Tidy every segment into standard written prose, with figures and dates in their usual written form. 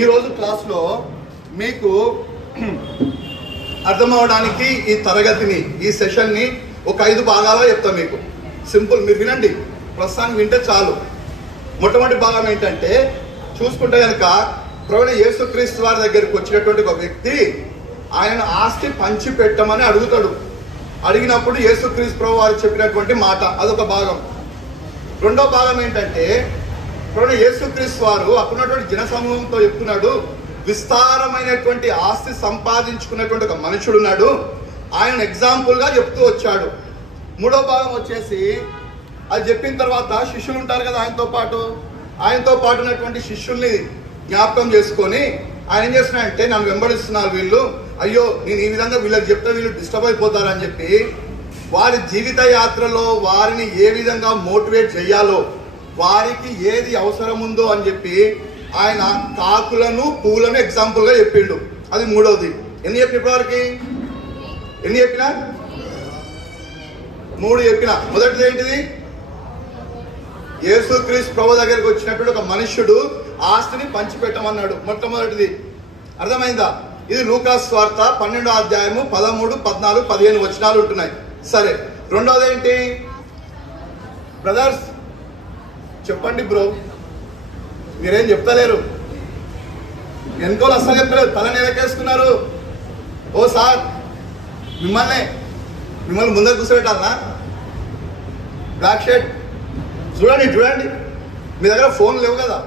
ఈరోజు క్లాస్లో మీకు అర్థమవడానికి ఈ తరగతిని, ఈ సెషన్ని ఒక 5 భాగాల్లో చెప్తాం మీకు. సింపుల్, మీరు వినండి, ప్రస్తుతానికి వింటే చాలు. మొట్టమొదటి భాగం ఏంటంటే, చూసుకుంటే కనుక ప్రభువైన యేసుక్రీస్తు వారి దగ్గరికి వచ్చినటువంటి ఒక వ్యక్తి ఆయన ఆస్తి పంచి పెట్టమని అడుగుతాడు. అడిగినప్పుడు యేసుక్రీస్తు ప్రభు వారు చెప్పినటువంటి మాట, అదొక భాగం. రెండో భాగం ఏంటంటే, ప్రభువైన యేసుక్రీస్తు వారు అప్పుడున్నటువంటి జనసమూహంతో చెప్తున్నాడు, విస్తారమైనటువంటి ఆస్తి సంపాదించుకున్నటువంటి ఒక మనుషుడు ఉన్నాడు, ఆయన ఎగ్జాంపుల్గా చెప్తూ వచ్చాడు. మూడో భాగం వచ్చేసి, అది చెప్పిన తర్వాత శిష్యులు ఉంటారు కదా ఆయనతో పాటు ఉన్నటువంటి శిష్యుల్ని జ్ఞాపకం చేసుకొని ఆయన ఏం చేస్తున్నాడంటే, నన్ను వెంబడిస్తున్నారు వీళ్ళు, అయ్యో నేను ఈ విధంగా వీళ్ళకి చెప్తే వీళ్ళు డిస్టర్బ్ అయిపోతారని చెప్పి వారి జీవిత యాత్రలో వారిని ఏ విధంగా మోటివేట్ చేయాలో, వారికి ఏది అవసరం ఉందో అని చెప్పి ఆయన కాకులను పువ్వులను ఎగ్జాంపుల్గా చెప్పిండు. అది మూడవది. ఎన్ని చెప్పిన ఇప్పటివరకు? ఎన్ని చెప్పినా? 3 చెప్పిన. మొదటిది ఏంటిది? యేసుక్రీస్తు ప్రభు దగ్గరికి వచ్చినప్పుడు ఒక మనుష్యుడు ఆస్తిని పంచిపెట్టమన్నాడు, మొట్టమొదటిది. అర్థమైందా? ఇది లూకాసు వార్త 12వ అధ్యాయము 13, 14, 15 వచనాలు ఉంటున్నాయి. సరే, రెండోది ఏంటి? బ్రదర్స్ చెప్పండి బ్రో, మీరేం చెప్తలేరు, వెనుకోలు అస్సలు చెప్తలేరు, తలని ఎలకేసుకున్నారు. ఓ సార్, మిమ్మల్ని ముందర కూర్చోబెట్టాలనా? బ్లాక్ షర్ట్ చూడండి, మీ దగ్గర ఫోన్ లేవు కదా,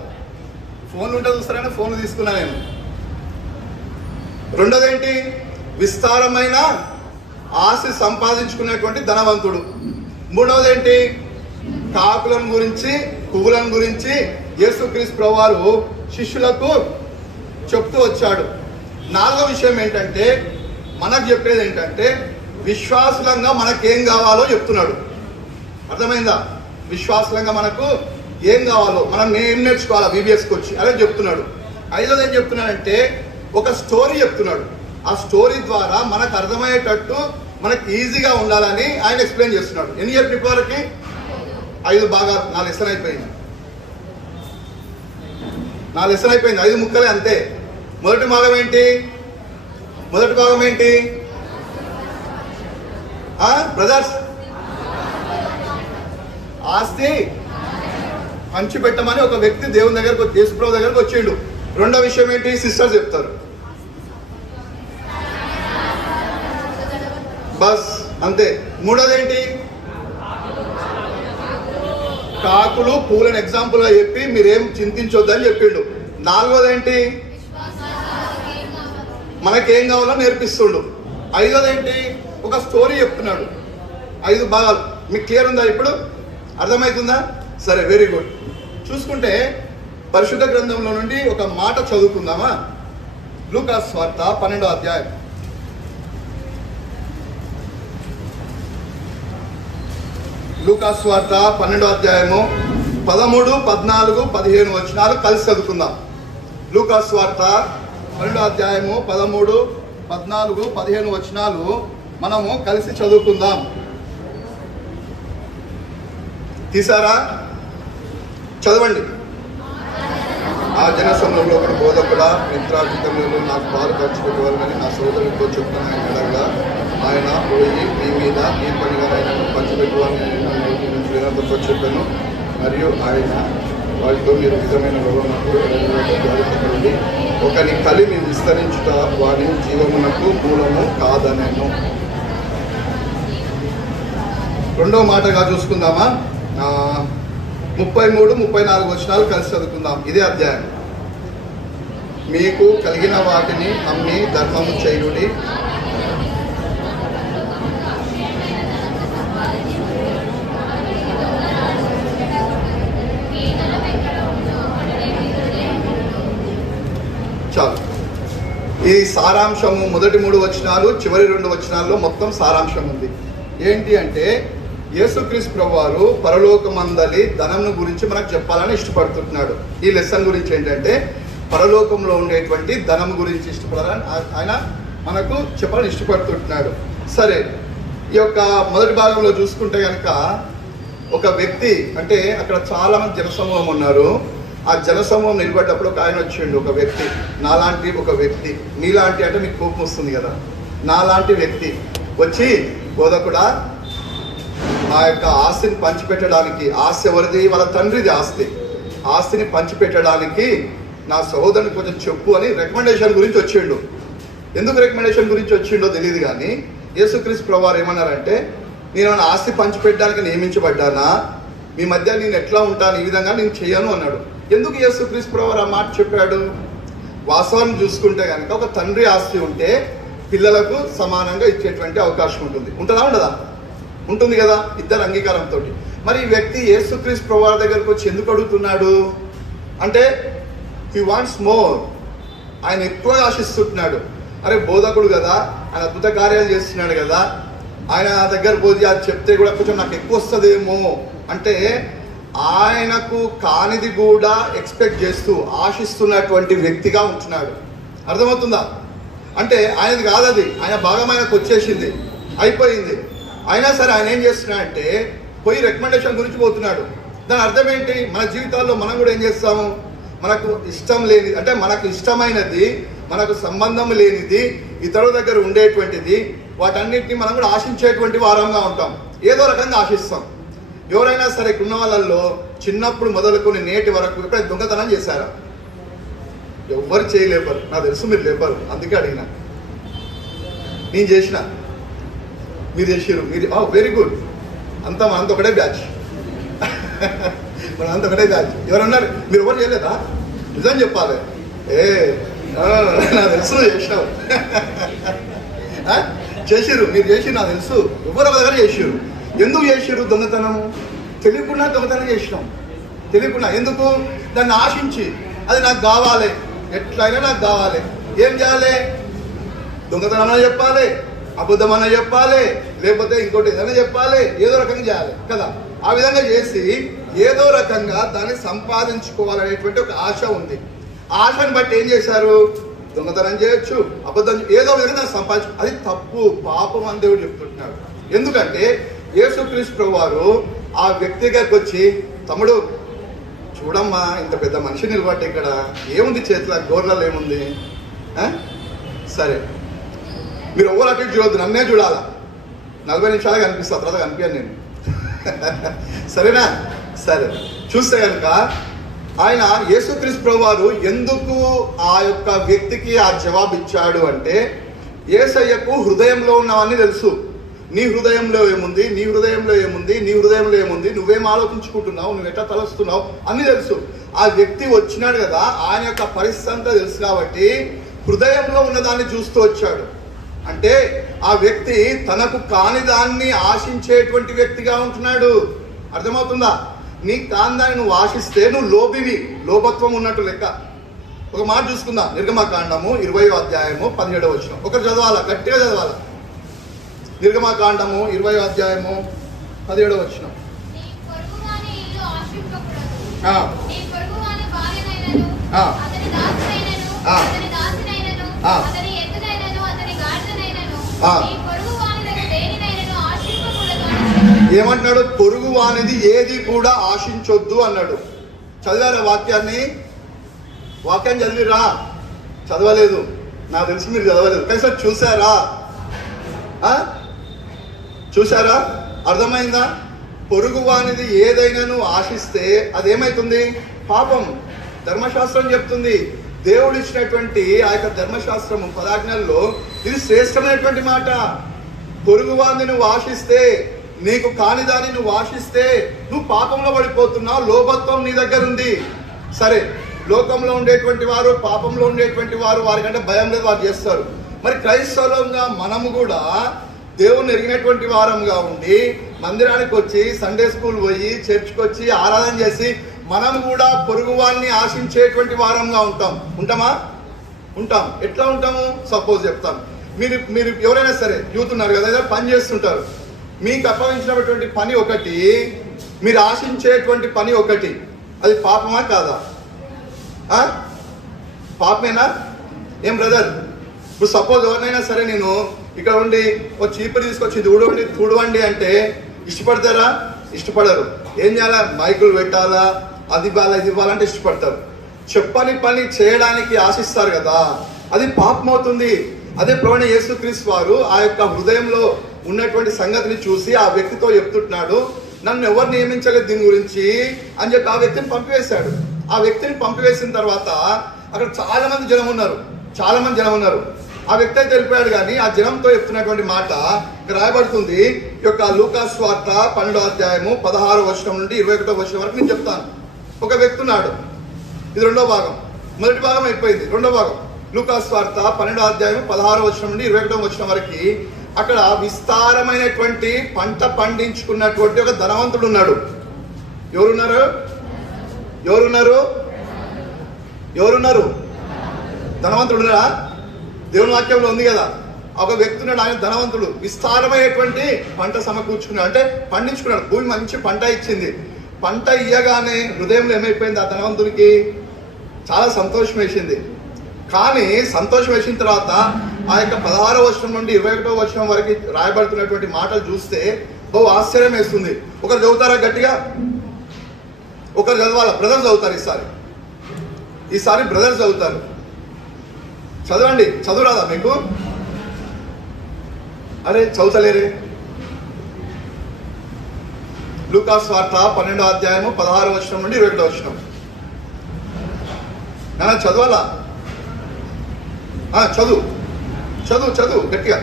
ఫోన్లు ఉంటే చూస్తారని ఫోన్లు తీసుకున్నా నేను. రెండోది ఏంటి? విస్తారమైన ఆస్తి సంపాదించుకునేటువంటి ధనవంతుడు. మూడవది ఏంటి? కాకులను గురించి, పువ్వులను గురించి యేసుక్రీస్తు ప్రభు వారు శిష్యులకు చెప్తూ వచ్చాడు. 4వ విషయం ఏంటంటే, మనకు చెప్పేది ఏంటంటే, విశ్వాసులంగా మనకేం కావాలో చెప్తున్నాడు. అర్థమైందా? విశ్వాసులంగా మనకు ఏం కావాలో, మనం ఏం నేర్చుకోవాలా బీబీఎస్కి వచ్చి, అదే చెప్తున్నాడు. 5వది ఏం చెప్తున్నాడంటే, ఒక స్టోరీ చెప్తున్నాడు. ఆ స్టోరీ ద్వారా మనకు అర్థమయ్యేటట్టు, మనకు ఈజీగా ఉండాలని ఆయన ఎక్స్ప్లెయిన్ చేస్తున్నాడు. ఎన్ని చెప్పిన ఇప్పటివరకు? 5 భాగాలు. 4 లెసన్ అయిపోయింది. 5 ముక్కలే అంతే. మొదటి భాగం ఏంటి? బ్రదర్స్, ఆస్తి పంచిపెట్టమని ఒక వ్యక్తి దేవుని దగ్గరకు, యేసుప్రభు దగ్గరకు వచ్చిండు. రెండో విషయం ఏంటి? సిస్టర్స్ చెప్తారు. బస్ అంతే. మూడోది ఏంటి? కాకులు పూలను ఎగ్జాంపుల్గా చెప్పి మీరేం చింతించొద్దని చెప్పిండు. 4వది ఏంటి? మనకేం కావాలో నేర్పిస్తుండు. 5వది ఏంటి? ఒక స్టోరీ చెప్తున్నాడు. 5 భాగాలు. మీకు క్లియర్ ఉందా? ఇప్పుడు అర్థమవుతుందా? సరే, వెరీ గుడ్. చూసుకుంటే పరిశుద్ధ గ్రంథంలో నుండి ఒక మాట చదువుకుందామా? లూకాసు వార్త 12వ అధ్యాయం. లూకాసు వార్త 12వ అధ్యాయము 13, 14, 15 వచనాలు కలిసి చదువుకుందాం. లూకాసు వార్త 12వ అధ్యాయము 13, 14, 15 వచనాలు మనము కలిసి చదువుకుందాం. తీసారా? చదవండి. ఆ జనసమూహంలో ఒకటి బోధకుడా, మిత్రాజితములు నాకు పాలు పంచిపెట్టవాలని నా సోదరులతో చెప్పిన ఆయన పోయి మీ మీద ఈ పనిగా పంచిపెట్టవాలని శ్రీనాథతో చెప్పాను. మరియు ఆయన వారితో మీరు నిజమైన రోగమునకు జాగ్రత్తపడి ఒకని కలిమి విస్తరించుట వాడి జీవమునకు మూలము కాదనేను. రెండవ మాటగా చూసుకుందామా? 33, 34 వచనాలు కలిసి చదువుకుందాం. ఇదే అధ్యాయం. మీకు కలిగిన వాటిని అమ్మి ధర్మము చేయుడి, చాలు. ఈ సారాంశము మొదటి 3 వచనాలు, చివరి 2 వచనాల్లో మొత్తం సారాంశం ఉంది. ఏంటి అంటే, యేసుక్రీస్తు ప్రభు వారు పరలోకమందలి ధనమును గురించి మనకు చెప్పాలని ఇష్టపడుతున్నాడు. ఈ లెసన్ గురించి ఏంటంటే, పరలోకంలో ఉండేటువంటి ధనం గురించి ఇష్టపడాలని ఆయన మనకు చెప్పాలని ఇష్టపడుతున్నాడు. సరే, ఈ యొక్క మొదటి భాగంలో చూసుకుంటే కనుక ఒక వ్యక్తి, అంటే అక్కడ చాలా మంది జనసమూహం ఉన్నారు. ఆ జనసమూహం నిలబడ్డప్పుడు ఒక ఆయన వచ్చిండు, ఒక వ్యక్తి, నాలాంటి ఒక వ్యక్తి, నీలాంటి అంటే మీకు కోపం వస్తుంది కదా, నాలాంటి వ్యక్తి వచ్చి, బోధకుడా ఆ యొక్క ఆస్తిని పంచిపెట్టడానికి, ఆస్తి ఎవరిది? వాళ్ళ తండ్రిది ఆస్తిని పంచిపెట్టడానికి నా సహోదరుని కొంచెం చెప్పు అని రికమెండేషన్ గురించి వచ్చిండు. ఎందుకు రికమెండేషన్ గురించి వచ్చిండో తెలియదు కానీ యేసుక్రీస్తు ప్రభువారు ఏమన్నారంటే, నేను ఆస్తి పంచిపెట్టడానికి నియమించబడ్డానా? మీ మధ్య నేను ఎట్లా ఉంటాను, ఈ విధంగా నేను చేయను అన్నాడు. ఎందుకు యేసుక్రీస్తు ప్రభువారు ఆ మాట చెప్పాడు? వాస్తవాన్ని చూసుకుంటే కనుక ఒక తండ్రి ఆస్తి ఉంటే పిల్లలకు సమానంగా ఇచ్చేటువంటి అవకాశం ఉంటుంది. ఉంటుందా ఉండదా? ఉంటుంది కదా, ఇద్దరు అంగీకారంతో. మరి ఈ వ్యక్తి యేసుక్రీస్తు ప్రభువారి దగ్గరకు వచ్చి ఎందుకు అడుగుతున్నాడు అంటే, హీ వాంట్స్ మోర్, ఆయన ఎక్కువగా ఆశిస్తున్నాడు. అరే బోధకుడు కదా, ఆయన అద్భుత కార్యాలు చేస్తున్నాడు కదా, ఆయన దగ్గర పోయి అది చెప్తే కూడా కొంచెం నాకు ఎక్కువ వస్తుందేమో అంటే ఆయనకు కానిది కూడా ఎక్స్పెక్ట్ చేస్తూ ఆశిస్తున్నటువంటి వ్యక్తిగా ఉంటున్నాడు. అర్థమవుతుందా? అంటే ఆయనది కాదు, అది ఆయన భాగం ఆయనకు వచ్చేసింది, అయిపోయింది. అయినా సరే ఆయన ఏం చేస్తున్నాడంటే పోయి రికమెండేషన్ గురించి పోతున్నాడు. దాని అర్థం ఏంటి? మన జీవితాల్లో మనం కూడా ఏం చేస్తాము, మనకు ఇష్టం లేని అంటే మనకు ఇష్టమైనది, మనకు సంబంధం లేనిది, ఇతరుల దగ్గర ఉండేటువంటిది, వాటన్నిటిని మనం కూడా ఆశించేటువంటి వారంగా ఉంటాం. ఏదో రకంగా ఆశిస్తాం. ఎవరైనా సరే ఉన్న వాళ్ళల్లో చిన్నప్పుడు మొదలుకొని నేటి వరకు ఎప్పుడైనా దొంగతనం చేశారా? ఎవ్వరు చేయలేపరు, నాకు తెలుసు మీరు లేపరు, అందుకే అడిగిన. నేను చేసిన, మీరు చేసిరు, మీరు వెరీ గుడ్, అంతా మనంత ఒకటే బ్యాచ్, మన అంత ఒకటే బ్యాచ్. ఎవరన్నారు మీరు ఎవరు చేయలేదా? నిజం చెప్పాలి. నాకు తెలుసు చేసినావు, చేసిరు, మీరు చేసి నాకు తెలుసు, ఎవరు ఒక దగ్గర చేసిరు. ఎందుకు చేసిరు దొంగతనము? తెలియకుండా దొంగతనం చేసినాం, తెలియకుండా. ఎందుకు? దాన్ని ఆశించి, అది నాకు కావాలి, ఎట్లయినా నాకు కావాలి. ఏం చేయాలి? దొంగతనం అని చెప్పాలి, అబద్ధం అని చెప్పాలి, లేకపోతే ఇంకోటి ఏదైనా చెప్పాలి, ఏదో రకంగా చేయాలి కదా. ఆ విధంగా చేసి ఏదో రకంగా దాన్ని సంపాదించుకోవాలనేటువంటి ఒక ఆశ ఉంది. ఆశను బట్టి ఏం చేశారు? దొంగతనం చేయొచ్చు, అబద్ధం, ఏదో విధంగా సంపాదించు. అది తప్పు, పాపం అని దేవుడు చెప్తుంటున్నాడు. ఎందుకంటే యేసుక్రీస్తు ప్రభువారు ఆ వ్యక్తి దగ్గరికి వచ్చి, తమ్ముడు చూడమ్మా, ఇంత పెద్ద మనిషి నిలబట్టి ఇక్కడ ఏముంది చేతిలో, గోర్లలో ఏముంది? సరే మీరు ఎవరు అటు చూడొద్దు, నన్నే చూడాలా, 40 నిమిషాలు కనిపిస్తా, తర్వాత కనిపించాను నేను. సరేనా? సరే. చూస్తే కనుక ఆయన యేసుక్రీస్తు ప్రభువారు ఎందుకు ఆ యొక్క వ్యక్తికి ఆ జవాబు ఇచ్చాడు అంటే, యేసయ్యకు హృదయంలో ఉన్నవన్నీ తెలుసు. నీ హృదయంలో ఏముంది, నీ హృదయంలో ఏముంది, నీ హృదయంలో ఏముంది, నువ్వేం ఆలోచించుకుంటున్నావు, నువ్వు ఎట్లా తలస్తున్నావు అన్నీ తెలుసు. ఆ వ్యక్తి వచ్చినాడు కదా, ఆయన యొక్క పరిస్థితి అంతా తెలుసు కాబట్టి హృదయంలో ఉన్నదాన్ని చూస్తూ వచ్చాడు. అంటే ఆ వ్యక్తి తనకు కాని దాన్ని ఆశించేటువంటి వ్యక్తిగా ఉంటున్నాడు. అర్థమవుతుందా? నీకు కాని దాన్ని నువ్వు ఆశిస్తే నువ్వు లోబివి, లోభత్వం ఉన్నట్టు లెక్క. ఒక మాట చూసుకుందాం, నిర్గమకాండము 20వ అధ్యాయము 17వ వచనం. ఒకరు చదవాలా, గట్టిగా చదవాలా. నిర్గమకాండము 20వ అధ్యాయము 17వ వచనం. ఏమంటున్నాడు? పొరుగు వానిది ఏది కూడా ఆశించొద్దు అన్నాడు. చదివారా వాక్యాన్ని? వాక్యాన్ని చదివిరా? చదవలేదు, నాకు తెలిసి మీరు చదవలేదు. కనీసం చూసారా? చూసారా? అర్థమైందా? పొరుగు వానిది ఏదైనా నువ్వు ఆశిస్తే అదేమవుతుంది? పాపం. ధర్మశాస్త్రం చెప్తుంది, దేవుడు ఇచ్చినటువంటి ఆ యొక్క ధర్మశాస్త్రము 10 ఆజ్ఞల్లో ఇది శ్రేష్టమైనటువంటి మాట. పొరుగువాన్ని నువ్వు ఆశిస్తే, నీకు కానిదాన్ని నువ్వు ఆశిస్తే నువ్వు పాపంలో పడిపోతున్నావు, లోభత్వం నీ దగ్గర ఉంది. సరే, లోకంలో ఉండేటువంటి వారు, పాపంలో ఉండేటువంటి వారు, వారికంటే భయం లేదు, వారు చేస్తారు. మరి క్రైస్తవులంగా మనము కూడా దేవుని ఎరిగినటువంటి వారంగా ఉండి మందిరానికి వచ్చి, సండే స్కూల్ పోయి, చర్చ్కి వచ్చి ఆరాధన చేసి మనం కూడా పొరుగువాన్ని ఆశించేటువంటి వారంగా ఉంటాం. ఉంటామా? ఉంటాం. ఎట్లా ఉంటాము? సపోజ్ చెప్తాను. మీరు ఎవరైనా సరే యూత్ ఉన్నారు కదా, ఏదో పని చేస్తుంటారు. మీకు అప్పగించినటువంటి పని ఒకటి, మీరు ఆశించేటువంటి పని ఒకటి. అది పాపమా కాదా? పాపమేనా? ఏం బ్రదర్? ఇప్పుడు సపోజ్ ఎవరినైనా సరే నేను ఇక్కడ ఉండి ఒక చీపురు తీసుకొచ్చి తుడవండి అంటే ఇష్టపడతారా? ఇష్టపడరు. ఏం చేయాలా? మైకులు పెట్టాలా, అది ఇవ్వాలి ఇది ఇవ్వాలంటే ఇష్టపడతారు. చెప్పని పని చేయడానికి ఆశిస్తారు కదా, అది పాపం అవుతుంది. అదే ప్రభువైన యేసుక్రీస్తు వారు ఆ యొక్క హృదయంలో ఉన్నటువంటి సంగతిని చూసి ఆ వ్యక్తితో చెప్తున్నాడు, నన్ను ఎవరు నియమించలేదు దీని గురించి అని చెప్పి ఆ వ్యక్తిని పంపివేశాడు. ఆ వ్యక్తిని పంపివేసిన తర్వాత అక్కడ చాలా మంది జనం ఉన్నారు. ఆ వ్యక్తి అయితే వెళ్ళిపోయాడు, కానీ ఆ జనంతో చెప్తున్నటువంటి మాట ఇక్కడ రాయబడుతుంది. ఈ యొక్క లూకా సువార్త 12వ అధ్యాయము 16వ వచనం నుండి 21వ వచనం వరకు నేను చెప్తాను. ఒక వ్యక్తి ఉన్నాడు. ఇది రెండో భాగం. మొదటి భాగం అయిపోయింది, రెండో భాగం. లూకా సువార్త 12వ అధ్యాయం 16వ వచనం నుండి 21వ వచనం వరకు అక్కడ విస్తారమైనటువంటి పంట పండించుకున్నటువంటి ఒక ధనవంతుడు ఉన్నాడు. ఎవరున్నారు? ధనవంతుడు ఉన్నాడా? దేవుని వాక్యంలో ఉంది కదా, ఒక వ్యక్తి ఉన్నాడు, ఆయన ధనవంతుడు. విస్తారమైనటువంటి పంట సమకూర్చుకున్నాడు, అంటే పండించుకున్నాడు. భూమి మంచి పంట ఇచ్చింది. పంట ఇయ్యగానే హృదయంలో ఏమైపోయింది? ఆ ధనవంతుడికి చాలా సంతోషం వేసింది. కానీ సంతోషం వేసిన తర్వాత ఆ యొక్క 16వ వచనం నుండి 21వ వచనం వరకు రాయబడుతున్నటువంటి మాటలు చూస్తే బహు ఆశ్చర్యం వేస్తుంది. ఒకరు చదువుతారా గట్టిగా? ఒకరు చదవాలా? బ్రదర్స్ చదువుతారు. ఈసారి బ్రదర్స్ చదువుతారు. చదవండి. చదువు రాదా మీకు? అరే చదువుతలేరే? లూకా సువార్త 12వ అధ్యాయము 16వ వచనం నుండి 21వ వచనం. నాన్న చదవాలా? చదువు గట్టిగా.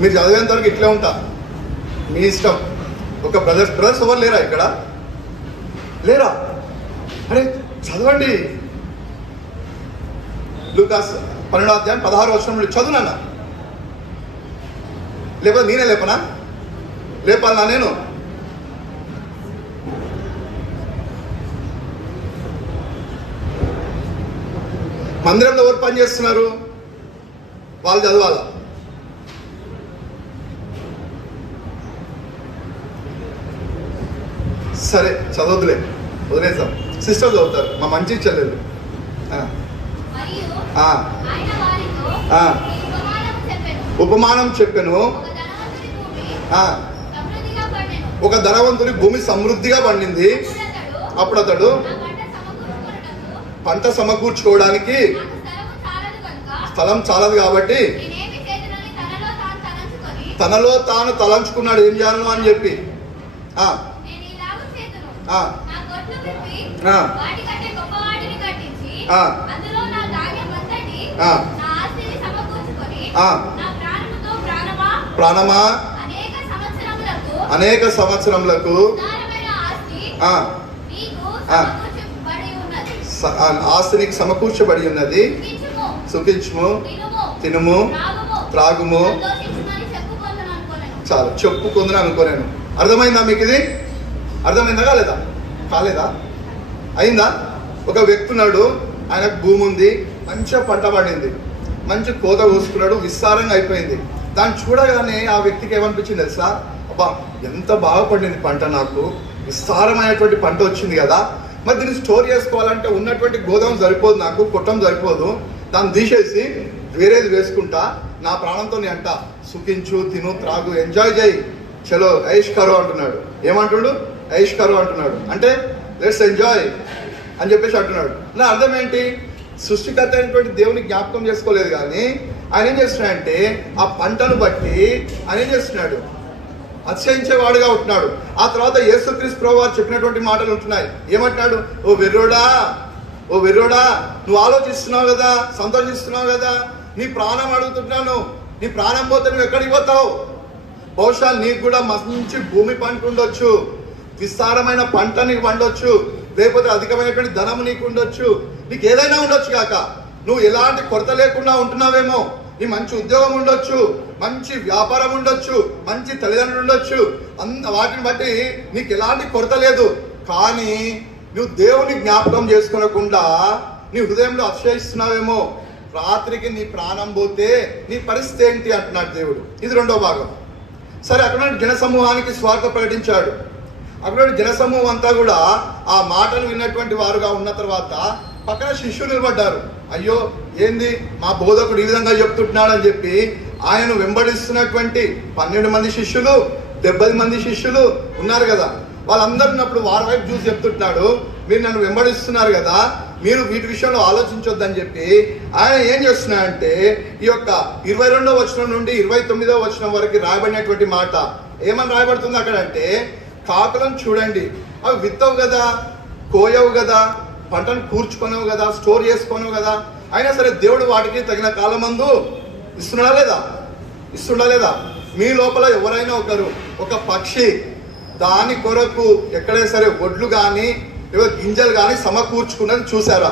మీరు చదివేంత వరకు ఇట్లే ఉంటా, మీ ఇష్టం. ఒక బ్రదర్స్ ఎవరు లేరా ఇక్కడ? లేరా? అరే చదవండి. లూకా 12వ అధ్యాయం 16వ వచనం నుండి చదువు నాన్న. లేకపోతే నేనే లేపాలనా నేను? మందిరంలో ఎవరు పని చేస్తున్నారు? వాళ్ళు చదవాలా? సరే చదవదులే, వదిలేద్దాం. సిస్టర్ చదువుతారు, మా మంచి చెల్లెలు. ఉపమానం చెప్పాను. ఒక ధనవంతుని భూమి సమృద్ధిగా పండింది. అప్పుడు అతడు పంట సమకూర్చుకోవడానికి స్థలం చాలదు కాబట్టి తనలో తాను తలంచుకున్నాడు ఏం చేయాలను అని చెప్పి. ప్రాణమా అనేక సంవత్సరములకు ఆస్తినికి సమకూర్చబడి ఉన్నది. సుఖించుము, తినుము, త్రాగుము. చాలు, చెప్పుకుందని అనుకోలేను. అర్థమైందా మీకు? ఇది అర్థమైందా? కాలేదా? అయిందా? ఒక వ్యక్తి ఉన్నాడు, ఆయనకు భూమి ఉంది, మంచిగా పంట పడింది, మంచి కోత కోసుకున్నాడు, విస్తారంగా అయిపోయింది. దాన్ని చూడగానే ఆ వ్యక్తికి ఏమనిపించింది తెలుసా? అబ్బా ఎంత బాగా పండింది పంట, నాకు విస్తారమైనటువంటి పంట వచ్చింది కదా, మరి దీన్ని స్టోర్ చేసుకోవాలంటే ఉన్నటువంటి గోదాం సరిపోదు, నాకు కొట్టం సరిపోదు, దాన్ని తీసేసి వేరేది వేసుకుంటా, నా ప్రాణంతో అంట సుఖించు, తిను, త్రాగు, ఎంజాయ్ చేయి, చలో ఐష్ కరో అంటున్నాడు. ఏమంటున్నాడు? ఐష్ కరో అంటున్నాడు. అంటే లెట్స్ ఎంజాయ్ అని చెప్పేసి అంటున్నాడు. నా అర్థం ఏంటి? సృష్టికర్త అయినటువంటి దేవుని జ్ఞాపకం చేసుకోలేదు, కానీ ఆయన ఏం చేస్తున్నాడంటే ఆ పంటను బట్టి ఆయన ఏం చేస్తున్నాడు? అతిశయించేవాడుగా ఉంటున్నాడు. ఆ తర్వాత యేసుక్రీస్తు ప్రభువు వారు చెప్పినటువంటి మాటలు ఉంటున్నాయి. ఏమంటున్నాడు? ఓ వెర్రోడా, నువ్వు ఆలోచిస్తున్నావు కదా, సంతోషిస్తున్నావు కదా, నీ ప్రాణం అడుగుతున్నాను, నీ ప్రాణం పోతే నువ్వు ఎక్కడికి పోతావు? బహుశా నీకు కూడా మంచి భూమి పంట ఉండొచ్చు, విస్తారమైన పంట నీకు పండొచ్చు, లేకపోతే అధికమైనటువంటి ధనము నీకు ఉండొచ్చు, నీకు ఏదైనా ఉండొచ్చు కాక, నువ్వు ఎలాంటి కొరత లేకుండా ఉంటున్నావేమో, నీ మంచి ఉద్యోగం ఉండొచ్చు, మంచి వ్యాపారం ఉండొచ్చు, మంచి తల్లిదండ్రులు ఉండొచ్చు, వాటిని బట్టి నీకు ఎలాంటి కొరత లేదు. కానీ నువ్వు దేవుని జ్ఞాపకం చేసుకోనకుండా నీ హృదయంలో అతిశయిస్తున్నావేమో, రాత్రికి నీ ప్రాణం పోతే నీ పరిస్థితి ఏంటి అంటున్నాడు దేవుడు. ఇది రెండో భాగం. సరే, అక్కడ జనసమూహానికి స్వార్థ ప్రకటించాడు. అక్కడ జనసమూహం అంతా కూడా ఆ మాటలు విన్నటువంటి వారుగా ఉన్న తర్వాత పక్కన శిష్యులు నిలబడ్డారు. అయ్యో ఏంది మా బోధకుడు ఈ విధంగా చెప్తుంటున్నాడు అని చెప్పి ఆయనను వెంబడిస్తున్నటువంటి 12 మంది శిష్యులు, 70 మంది శిష్యులు ఉన్నారు కదా, వాళ్ళందరూ ఉన్నప్పుడు వారి వైపు చూసి చెప్తుంటున్నాడు, మీరు నన్ను వెంబడిస్తున్నారు కదా, మీరు వీటి విషయంలో ఆలోచించొద్దని చెప్పి ఆయన ఏం చేస్తున్నాడంటే ఈ యొక్క 22వ వచనం నుండి 29వ వచనం వరకు రాయబడినటువంటి మాట ఏమని రాయబడుతుంది అక్కడ అంటే, కాకులను చూడండి, అవి విత్తవు కదా, కోయవు కదా, పంటను కూర్చుకొనవు కదా, స్టోర్ చేసుకోనవు కదా, అయినా సరే దేవుడు వాటికి తగిన కాలమందు ఇస్తున్నా లేదా? మీ లోపల ఎవరైనా ఒక పక్షి దాని కొరకు ఎక్కడైనా సరే ఒడ్లు కానీ గింజలు కానీ సమకూర్చుకున్నది చూసారా?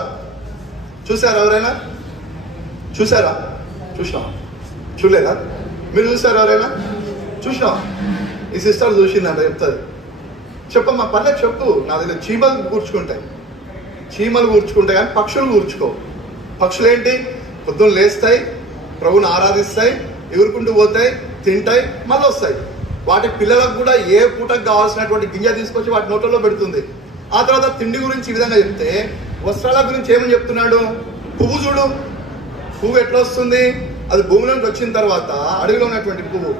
ఎవరైనా చూసారా? చూడలేదా? మీరు చూసారా? ఎవరైనా చూసినావా? ఈ సిస్టర్ చూసిందంట, చెప్తుంది. చెప్పమ్మా, పర్లేదు చెప్పు. నా దగ్గర చీమలు కూర్చుకుంటాయి కానీ పక్షులు కూర్చుకోవు. పక్షులు ఏంటి? పొద్దున్న లేస్తాయి, ప్రభుని ఆరాధిస్తాయి, ఎగురుకుంటూ పోతాయి, తింటాయి, మళ్ళీ వస్తాయి. వాటి పిల్లలకు కూడా ఏ పూటకు కావాల్సినటువంటి గింజ తీసుకొచ్చి వాటి నోట్లలో పెడుతుంది. ఆ తర్వాత తిండి గురించి ఈ విధంగా చెప్తే, వస్త్రాల గురించి ఏమని చెప్తున్నాడు? పువ్వు చూడు, పువ్వు ఎట్లా వస్తుంది? అది భూమిలోకి వచ్చిన తర్వాత అడవిలో ఉన్నటువంటి పువ్వు,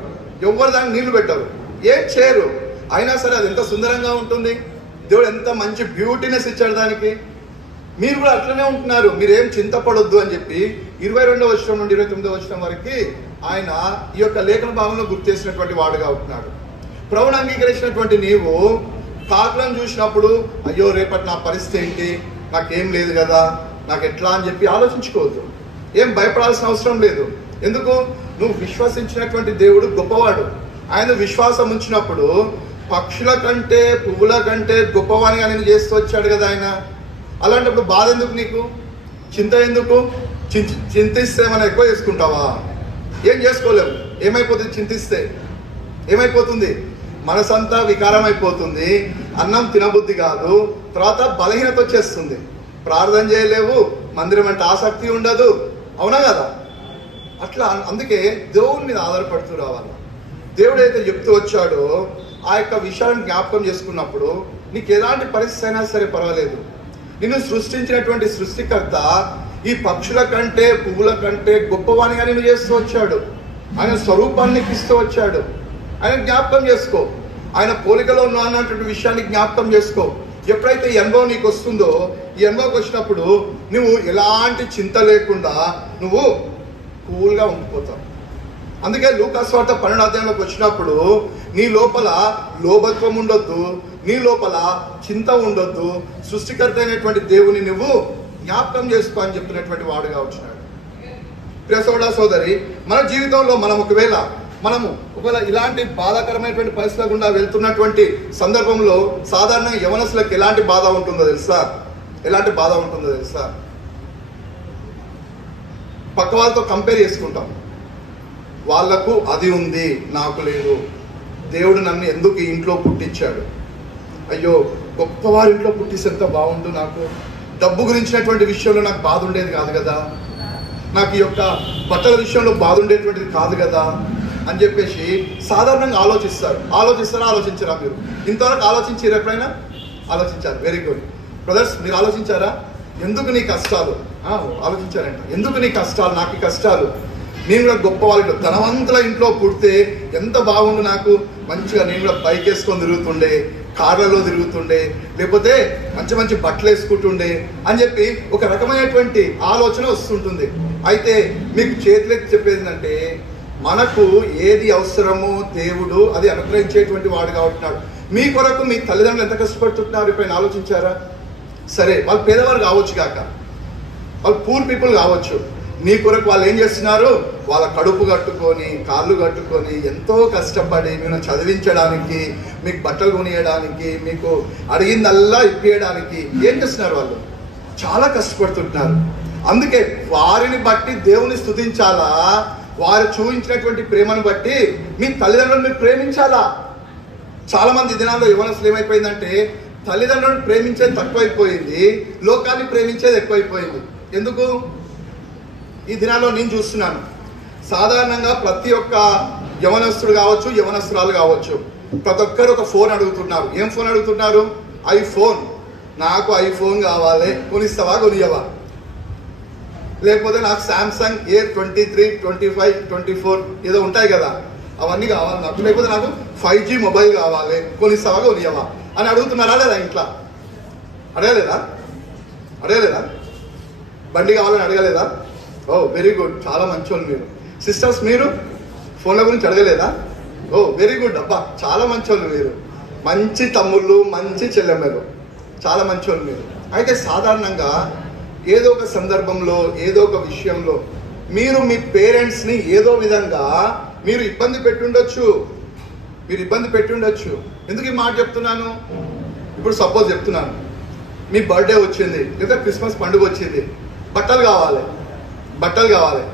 ఎవరు దానికి నీళ్లు పెట్టరు, ఏం చేయరు, అయినా సరే అది ఎంత సుందరంగా ఉంటుంది. దేవుడు ఎంత మంచి బ్యూటీనెస్ ఇచ్చాడు దానికి. మీరు కూడా అట్లనే ఉంటున్నారు, మీరేం చింతపడొద్దు అని చెప్పి 22వ వచనం నుండి 29వ వచనం వరకు ఆయన ఈ యొక్క లేఖన భాగంలో గుర్తు చేసినటువంటి వాడుగా ఉంటున్నాడు. ప్రభువును అంగీకరించినటువంటి నీవు కాకులను చూసినప్పుడు, అయ్యో రేపటి నా పరిస్థితి ఏంటి, నాకేం లేదు కదా, నాకు ఎట్లా అని చెప్పి ఆలోచించుకోవద్దు. ఏం భయపడాల్సిన అవసరం లేదు. ఎందుకు? నువ్వు విశ్వసించినటువంటి దేవుడు గొప్పవాడు. ఆయన విశ్వాసం ఉంచినప్పుడు పక్షుల కంటే పువ్వుల కంటే గొప్పవానిగా నేను చేస్తూ వచ్చాడు కదా ఆయన. అలాంటప్పుడు బాధ ఎందుకు నీకు? చింత ఎందుకు? చింతిస్తే మనం ఎక్కువ చేసుకుంటావా? ఏం చేసుకోలేము. ఏమైపోతుంది? చింతిస్తే ఏమైపోతుంది? మనసంతా వికారం అయిపోతుంది, అన్నం తినబుద్ధి కాదు, తర్వాత బలహీనత వచ్చేస్తుంది, ప్రార్థన చేయలేవు, మందిరం అంటే ఆసక్తి ఉండదు. అవునా కదా? అట్లా అందుకే దేవుని మీద ఆధారపడుతూ రావాలి. దేవుడు అయితే చెప్తూ వచ్చాడో ఆ యొక్క విషయాలను జ్ఞాపకం చేసుకున్నప్పుడు నీకు ఎలాంటి పరిస్థితి అయినా సరే పర్వాలేదు. నిన్ను సృష్టించినటువంటి సృష్టికర్త ఈ పక్షుల కంటే పువ్వుల కంటే గొప్పవానిగా నిన్ను చేస్తూ వచ్చాడు. ఆయన స్వరూపాన్ని ఇస్తూ వచ్చాడు. ఆయన జ్ఞాపకం చేసుకో. ఆయన పోలికలో ఉన్నా అన్నటువంటి విషయాన్ని జ్ఞాపకం చేసుకో. ఎప్పుడైతే ఈ అనుభవం నీకు వస్తుందో, ఈ అనుభవం వచ్చినప్పుడు నువ్వు ఎలాంటి చింత లేకుండా నువ్వు కూల్గా ఉండిపోతావు. అందుకే లూకా సువార్త 12వ అధ్యాయంలోకి వచ్చినప్పుడు నీ లోపల లోభత్వం ఉండొద్దు, నీ లోపల చింత ఉండొద్దు, సృష్టికర్త అయినటువంటి దేవుని నువ్వు జ్ఞాపకం చేసుకో అని చెప్పినటువంటి వాడుగా వచ్చినాడు. ప్రియ సోదర సోదరి, మన జీవితంలో మనము ఒకవేళ ఇలాంటి బాధాకరమైనటువంటి పరిస్థితుల గుండా వెళ్తున్నటువంటి సందర్భంలో సాధారణంగా యవనస్తులకు ఎలాంటి బాధ ఉంటుందో తెలుసా? పక్క వాళ్ళతో కంపేర్ చేసుకుంటాం. వాళ్లకు అది ఉంది, నాకు లేదు. దేవుడు నన్ను ఎందుకు ఈ ఇంట్లో పుట్టించాడు? అయ్యో, గొప్పవారి ఇంట్లో పుట్టిస్తే ఎంత బాగుండు, నాకు డబ్బు గురించినటువంటి విషయంలో నాకు బాధ ఉండేది కాదు కదా, నాకు ఈ యొక్క బట్టల విషయంలో బాధ ఉండేటువంటిది కాదు కదా అని చెప్పేసి సాధారణంగా ఆలోచించరా? మీరు ఇంతవరకు ఆలోచించారు? ఎప్పుడైనా ఆలోచించారు? వెరీ గుడ్ బ్రదర్స్, మీరు ఆలోచించారా? ఎందుకు నీ కష్టాలు? ఆలోచించారంట. ఎందుకు నీ కష్టాలు? నాకు ఈ కష్టాలు. నేను కూడా గొప్ప వాళ్ళు ధనవంతుల ఇంట్లో పుడితే ఎంత బాగుండు, నాకు మంచిగా నేను కూడా బైక్ వేసుకొని తిరుగుతుండే, కార్లలో తిరుగుతుండే, లేకపోతే మంచి మంచి బట్టలు వేసుకుంటుండే అని చెప్పి ఒక రకమైనటువంటి ఆలోచన వస్తుంటుంది. అయితే మీకు చేతులెత్తి చెప్పేది ఏంటంటే, మనకు ఏది అవసరమో దేవుడు అది అనుగ్రహించేటువంటి వాడుగా ఉంటున్నాడు. మీ కొరకు మీ తల్లిదండ్రులు ఎంత కష్టపడుతుంటున్నారు ఎప్పుడైనా ఆలోచించారా? సరే, వాళ్ళు పేదవారు కావచ్చు కాక, వాళ్ళు పూర్ పీపుల్ కావచ్చు, నీ కొరకు వాళ్ళు ఏం చేస్తున్నారు? వాళ్ళ కడుపు కట్టుకొని, కాళ్ళు కట్టుకొని, ఎంతో కష్టపడి నేను చదివించడానికి, మీకు బట్టలు కొనియడానికి, మీకు అడిగిందల్లా ఇప్పించడానికి ఏం చేస్తున్నారు? వాళ్ళు చాలా కష్టపడుతుంటున్నారు. అందుకే వారిని బట్టి దేవుని స్తుతించాలా? వారు చూపించినటువంటి ప్రేమను బట్టి మీ తల్లిదండ్రులను మీరు ప్రేమించాలా? చాలా మంది దినాల్లో యవనస్తులు ఏమైపోయిందంటే, తల్లిదండ్రులను ప్రేమించేది తక్కువైపోయింది, లోకాన్ని ప్రేమించేది ఎక్కువైపోయింది. ఎందుకు? ఈ దినాల్లో నేను చూస్తున్నాను, సాధారణంగా ప్రతి ఒక్క యవనస్తుడు కావచ్చు, యవనస్తురాలు కావచ్చు, ప్రతి ఒక్కరు ఒక ఫోన్ అడుగుతున్నారు. ఏం ఫోన్ అడుగుతున్నారు? ఐఫోన్. నాకు ఐఫోన్ కావాలి, కొనిస్తావా, కొనియవా? లేకపోతే నాకు శాంసంగ్ A23, 25, 24 ఏదో ఉంటాయి కదా, అవన్నీ కావాలి నాకు. లేకపోతే నాకు 5G మొబైల్ కావాలి, కొనిస్తావా కొనియవా అని అడుగుతున్నారా లేదా? ఇంట్లో అడగలేదా? బండి కావాలని అడగలేదా? ఓ వెరీ గుడ్, చాలా మంచోళ్ళు మీరు. సిస్టర్స్, మీరు ఫోన్ల గురించి అడగలేదా? ఓ వెరీ గుడ్, అబ్బా చాలా మంచోళ్ళు మీరు. మంచి తమ్ముళ్ళు, మంచి చెల్లెమ్మలు, చాలా మంచోళ్ళు మీరు. అయితే సాధారణంగా ఏదో ఒక సందర్భంలో, ఏదో ఒక విషయంలో మీరు మీ పేరెంట్స్ని ఏదో విధంగా మీరు ఇబ్బంది పెట్టుండొచ్చు. ఎందుకు ఈ మాట చెప్తున్నాను? ఇప్పుడు సపోజ్ చెప్తున్నాను, మీ బర్త్డే వచ్చింది లేదా క్రిస్మస్ పండుగ వచ్చింది, బట్టలు కావాలి.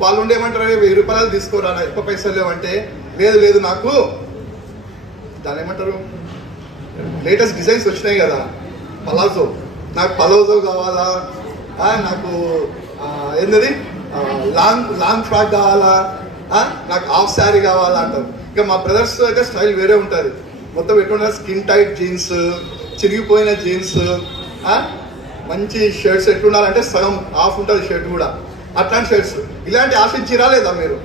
వాళ్ళు ఉండేమంటారు, 1000 రూపాయలు తీసుకోరా, ఎక్కువ పైసలు లేవంటే, లేదు నాకు దాని ఏమంటారు, లేటెస్ట్ డిజైన్స్ వచ్చినాయి కదా, పలాజో, నాకు పలాజో కావాలా, నాకు ఏంటది లాంగ్ ఫ్రాక్ కావాలా, నాకు హాఫ్ శారీ కావాలా అంటారు. ఇక మా బ్రదర్స్ అయితే స్టైల్ వేరే ఉంటుంది. మొత్తం ఎటువంటి స్కిన్ టైట్ జీన్స్, చిరిగిపోయిన జీన్స్, మంచి షర్ట్స్ ఎట్లుండాలంటే సగం హాఫ్ ఉంటుంది షర్ట్ కూడా, అట్లాంటి షర్ట్స్. ఇలాంటి ఆశించిరా లేదా మీరు?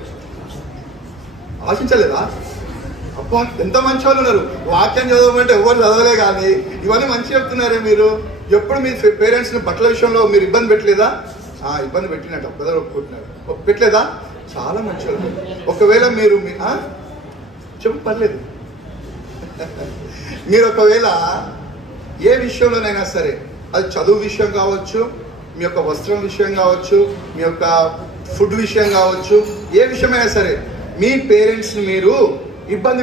ఆశించలేదా? అబ్బా ఎంత మంచి వాళ్ళు ఉన్నారు. వాక్యం చదవమంటే ఎవరు చదవలే, కానీ ఇవన్నీ మంచి చెప్తున్నారే మీరు. ఎప్పుడు మీ పేరెంట్స్ని బట్టల విషయంలో మీరు ఇబ్బంది పెట్టలేదా? ఇబ్బంది పెట్టినట్టు బ్రదర్ ఒప్పుకుంటున్నారు, పెట్టలేదా? చాలా మంచి వాళ్ళు. ఒకవేళ మీరు చెప్పు పర్లేదు మీరు ఒకవేళ ఏ విషయంలోనైనా సరే, అది చదువు విషయం కావచ్చు, మీ యొక్క వస్త్రం విషయం కావచ్చు, మీ యొక్క ఫుడ్ విషయం కావచ్చు, ఏ విషయమైనా సరే మీ పేరెంట్స్ని మీరు ఇబ్బంది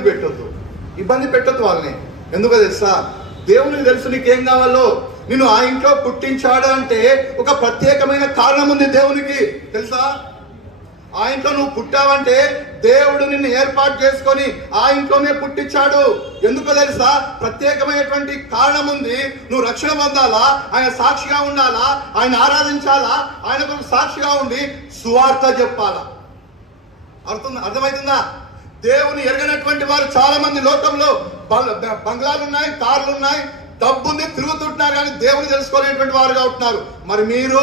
పెట్టొద్దు వాళ్ళని. ఎందుకో తెలుసా? దేవునికి తెలుసు నీకేం కావాలో. నిన్ను ఆ ఇంట్లో పుట్టించాడు అంటే ఒక ప్రత్యేకమైన కారణం ఉంది దేవునికి, తెలుసా? ఆ ఇంట్లో నువ్వు పుట్టావంటే దేవుడు నిన్ను ఏర్పాటు చేసుకొని ఆ ఇంట్లోనే పుట్టించాడు. ఎందుకో తెలుసా? ప్రత్యేకమైనటువంటి కారణం ఉంది. నువ్వు రక్షణ పొందాలా, ఆయన సాక్షిగా ఉండాలా, ఆయన ఆరాధించాలా, ఆయనకు సాక్షిగా ఉండి సువార్త చెప్పాలా. అర్థమవుతుందా? దేవుని ఎరగనటువంటి వారు చాలా మంది లోకంలో బంగ్లాలు ఉన్నాయి, కార్లు ఉన్నాయి, డబ్బుంది, తిరుగుతుంటున్నారు, కానీ దేవుని తెలుసుకోలేనటువంటి వారుగా ఉంటున్నారు. మరి మీరు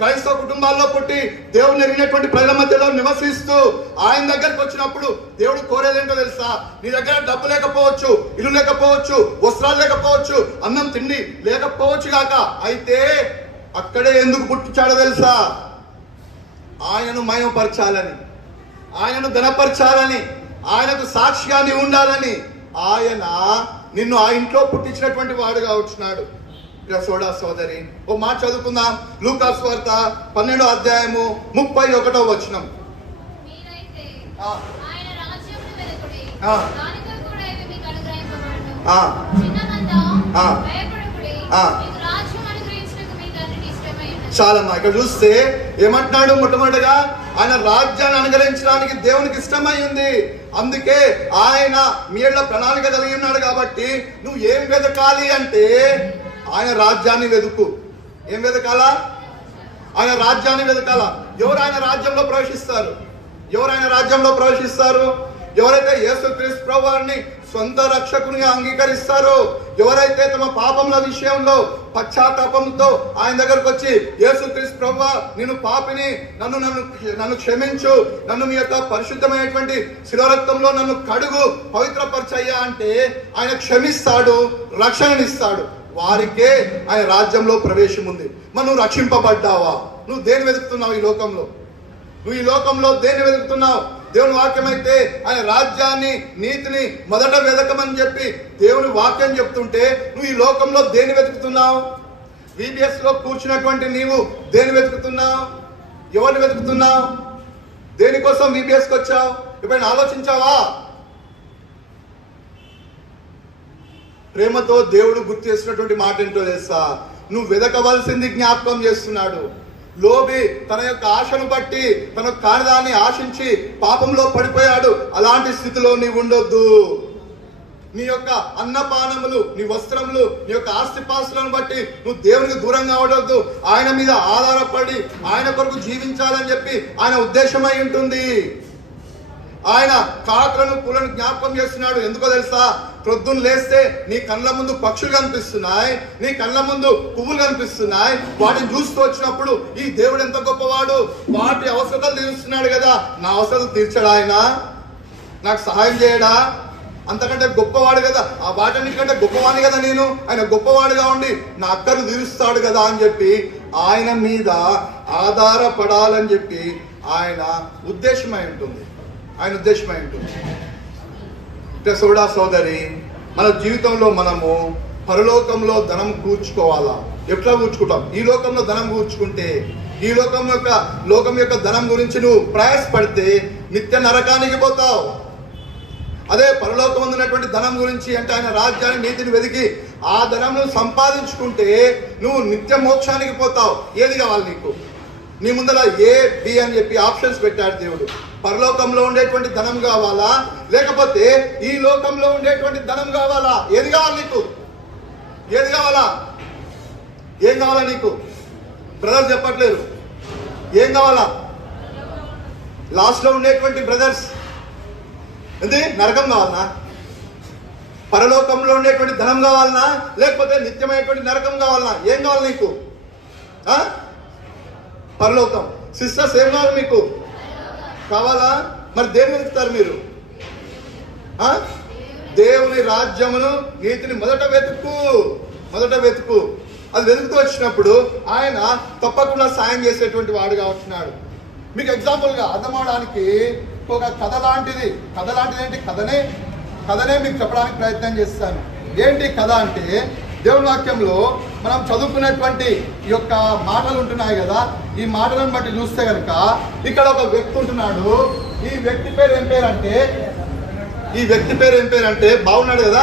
క్రైస్తవ కుటుంబాల్లో పుట్టి దేవుని ఎరిగినటువంటి ప్రజల మధ్యలో నివసిస్తూ ఆయన దగ్గరికి వచ్చినప్పుడు దేవుడు కోరేదేంటో తెలుసా? నీ దగ్గర డబ్బు లేకపోవచ్చు, ఇల్లు లేకపోవచ్చు, వస్త్రాలు లేకపోవచ్చు, అన్నం తిండి లేకపోవచ్చు కాక, అయితే అక్కడే ఎందుకు పుట్టించాడో తెలుసా? ఆయనను మహిమపరచాలని, ఆయనను ఘనపరచాలని, ఆయనకు సాక్షిగా నీ ఉండాలని ఆయన నిన్ను ఆ ఇంట్లో పుట్టించినటువంటి వాడుగా వచ్చినాడు. సోడా సోదరి, ఓ మాట చదువుకుందాం. లూకా సువార్త 12వ అధ్యాయము 31వ వచనం. చాలమ్మా, ఇక్కడ చూస్తే ఏమంటున్నాడు? మొట్టమొదటిగా ఆయన రాజ్యాన్ని అనుగ్రహించడానికి దేవునికి ఇష్టమై ఉంది. అందుకే ఆయన మీళ్ళ ప్రణాళిక కలిగి ఉన్నాడు. కాబట్టి నువ్వు ఏం వెతకాలి అంటే ఆయన రాజ్యాన్ని వెతుకు. ఏం వెతకాలా? ఆయన రాజ్యాన్ని వెతకాలా. ఎవరు ఆయన రాజ్యంలో ప్రవేశిస్తారు? ఎవరైతే యేసుక్రీస్తు ప్రభువుని సొంత రక్షకునిగా అంగీకరిస్తారో, ఎవరైతే తమ పాపముల విషయంలో పశ్చాత్తాపంతో ఆయన దగ్గరకు వచ్చి, యేసుక్రీస్తు ప్రభువా నేను పాపిని, నన్ను క్షమించు, నన్ను మీ యొక్క పరిశుద్ధమైనటువంటి శిలరక్తంలో నన్ను కడుగు, పవిత్రపరచయ్యా అంటే ఆయన క్షమిస్తాడు, రక్షణనిస్తాడు. వారికే ఆయన రాజ్యంలో ప్రవేశం ఉంది. మరి నువ్వు రక్షింపబడ్డావా? నువ్వు దేని వెతుకుతున్నావు ఈ లోకంలో? దేన్ని వెతుకుతున్నావు? దేవుని వాక్యం అయితే ఆయన రాజ్యాన్ని, నీతిని మొదట వెతకమని చెప్పి దేవుని వాక్యం చెప్తుంటే నువ్వు ఈ లోకంలో దేన్ని వెతుకుతున్నావు? VBS లో కూర్చున్నటువంటి నీవు దేన్ని వెతుకుతున్నావు? ఎవరిని వెతుకుతున్నావు? దేనికోసం VBSకి వచ్చావు? ఎప్పుడైనా ఆలోచించావా? ప్రేమతో దేవుడు గుర్తు చేసినటువంటి మాట ఏంటో తెలుసా? నువ్వు వెతకవలసింది జ్ఞాపకం చేస్తున్నాడు. లోబి తన యొక్క ఆశను బట్టి తన కానిదాన్ని ఆశించి పాపంలో పడిపోయాడు. అలాంటి స్థితిలో నీవు ఉండొద్దు. నీ యొక్క అన్నపానములు, నీ వస్త్రములు, నీ యొక్క ఆస్తిపాస్తులను బట్టి నువ్వు దేవునికి దూరంగా ఉండొద్దు. ఆయన మీద ఆధారపడి ఆయన కొరకు జీవించాలని చెప్పి ఆయన ఉద్దేశమై ఉంటుంది. ఆయన కాకులను పూలను జ్ఞాపకం చేస్తున్నాడు. ఎందుకో తెలుసా? ప్రొద్దున లేస్తే నీ కళ్ళ ముందు పక్షులు కనిపిస్తున్నాయి, నీ కళ్ళ ముందు పువ్వులు కనిపిస్తున్నాయి. వాటిని చూస్తూ వచ్చినప్పుడు ఈ దేవుడు ఎంత గొప్పవాడు, వాటి అవసరాలు తీరుస్తున్నాడు కదా, నా అవసరాలు తీర్చడా ఆయన? నాకు సహాయం చేయడా? అంతకంటే గొప్పవాడు కదా, ఆ వాటన్నిటికంటే గొప్పవాణి కదా నేను. ఆయన గొప్పవాడుగా ఉండి నా అక్కర్లు తీరుస్తాడు కదా అని చెప్పి ఆయన మీద ఆధారపడాలని చెప్పి ఆయన ఉద్దేశమై ఉంటుంది. ఆయన ఉద్దేశమై ఉంటుంది. సోడా సోదరి, మన జీవితంలో మనము పరలోకంలో ధనం కూర్చుకోవాలా? ఎట్లా కూర్చుకుంటాం? ఈ లోకంలో ధనం కూర్చుకుంటే, ఈ లోకం యొక్క ధనం గురించి నువ్వు ప్రయాసపడితే నిత్య నరకానికి పోతావు. అదే పరలోకం ఉన్నటువంటి ధనం గురించి అంటే ఆయన రాజ్యాన్ని, నీతిని వెతికి ఆ ధనంను సంపాదించుకుంటే నువ్వు నిత్య మోక్షానికి పోతావు. ఏది కావాలి నీకు? నీ ముందర ఏ బి అని చెప్పి ఆప్షన్స్ పెట్టాడు దేవుడు. పరలోకంలో ఉండేటువంటి ధనం కావాలా, లేకపోతే ఈ లోకంలో ఉండేటువంటి ధనం కావాలా? ఏది కావాలి నీకు? ఏది కావాలా? ఏం కావాలా నీకు? బ్రదర్స్ చెప్పట్లేరు. ఏం కావాలా? లాస్ట్లో ఉండేటువంటి బ్రదర్స్ ఏంది? నరకం కావాలనా? పరలోకంలో ఉండేటువంటి ధనం కావాలనా, లేకపోతే నిత్యమైనటువంటి నరకం కావాలనా? ఏం కావాలి నీకు? పరలోకం. సిస్టర్స్ ఏం కావాలి మీకు? కావాలా? మరి దేన్ని వెతుకుతారు మీరు? దేవుని రాజ్యమును, నీతిని మొదట వెతుకు. అది వెతుకుతూ వచ్చినప్పుడు ఆయన తప్పకుండా సాయం చేసేటువంటి వాడుగా వచ్చినాడు. మీకు ఎగ్జాంపుల్గా అర్థమవడానికి ఒక కథ లాంటిది ఏంటి? కథనే మీకు చెప్పడానికి ప్రయత్నం చేస్తాను. ఏంటి కథ అంటే, దేవుని వాక్యంలో మనం చదువుకున్నటువంటి ఈ యొక్క మాటలు ఉంటున్నాయి కదా, ఈ మాటలను బట్టి చూస్తే కనుక ఇక్కడ ఒక వ్యక్తి ఉంటున్నాడు. ఈ వ్యక్తి పేరు ఏం పేరంటే బాగున్నాడు కదా?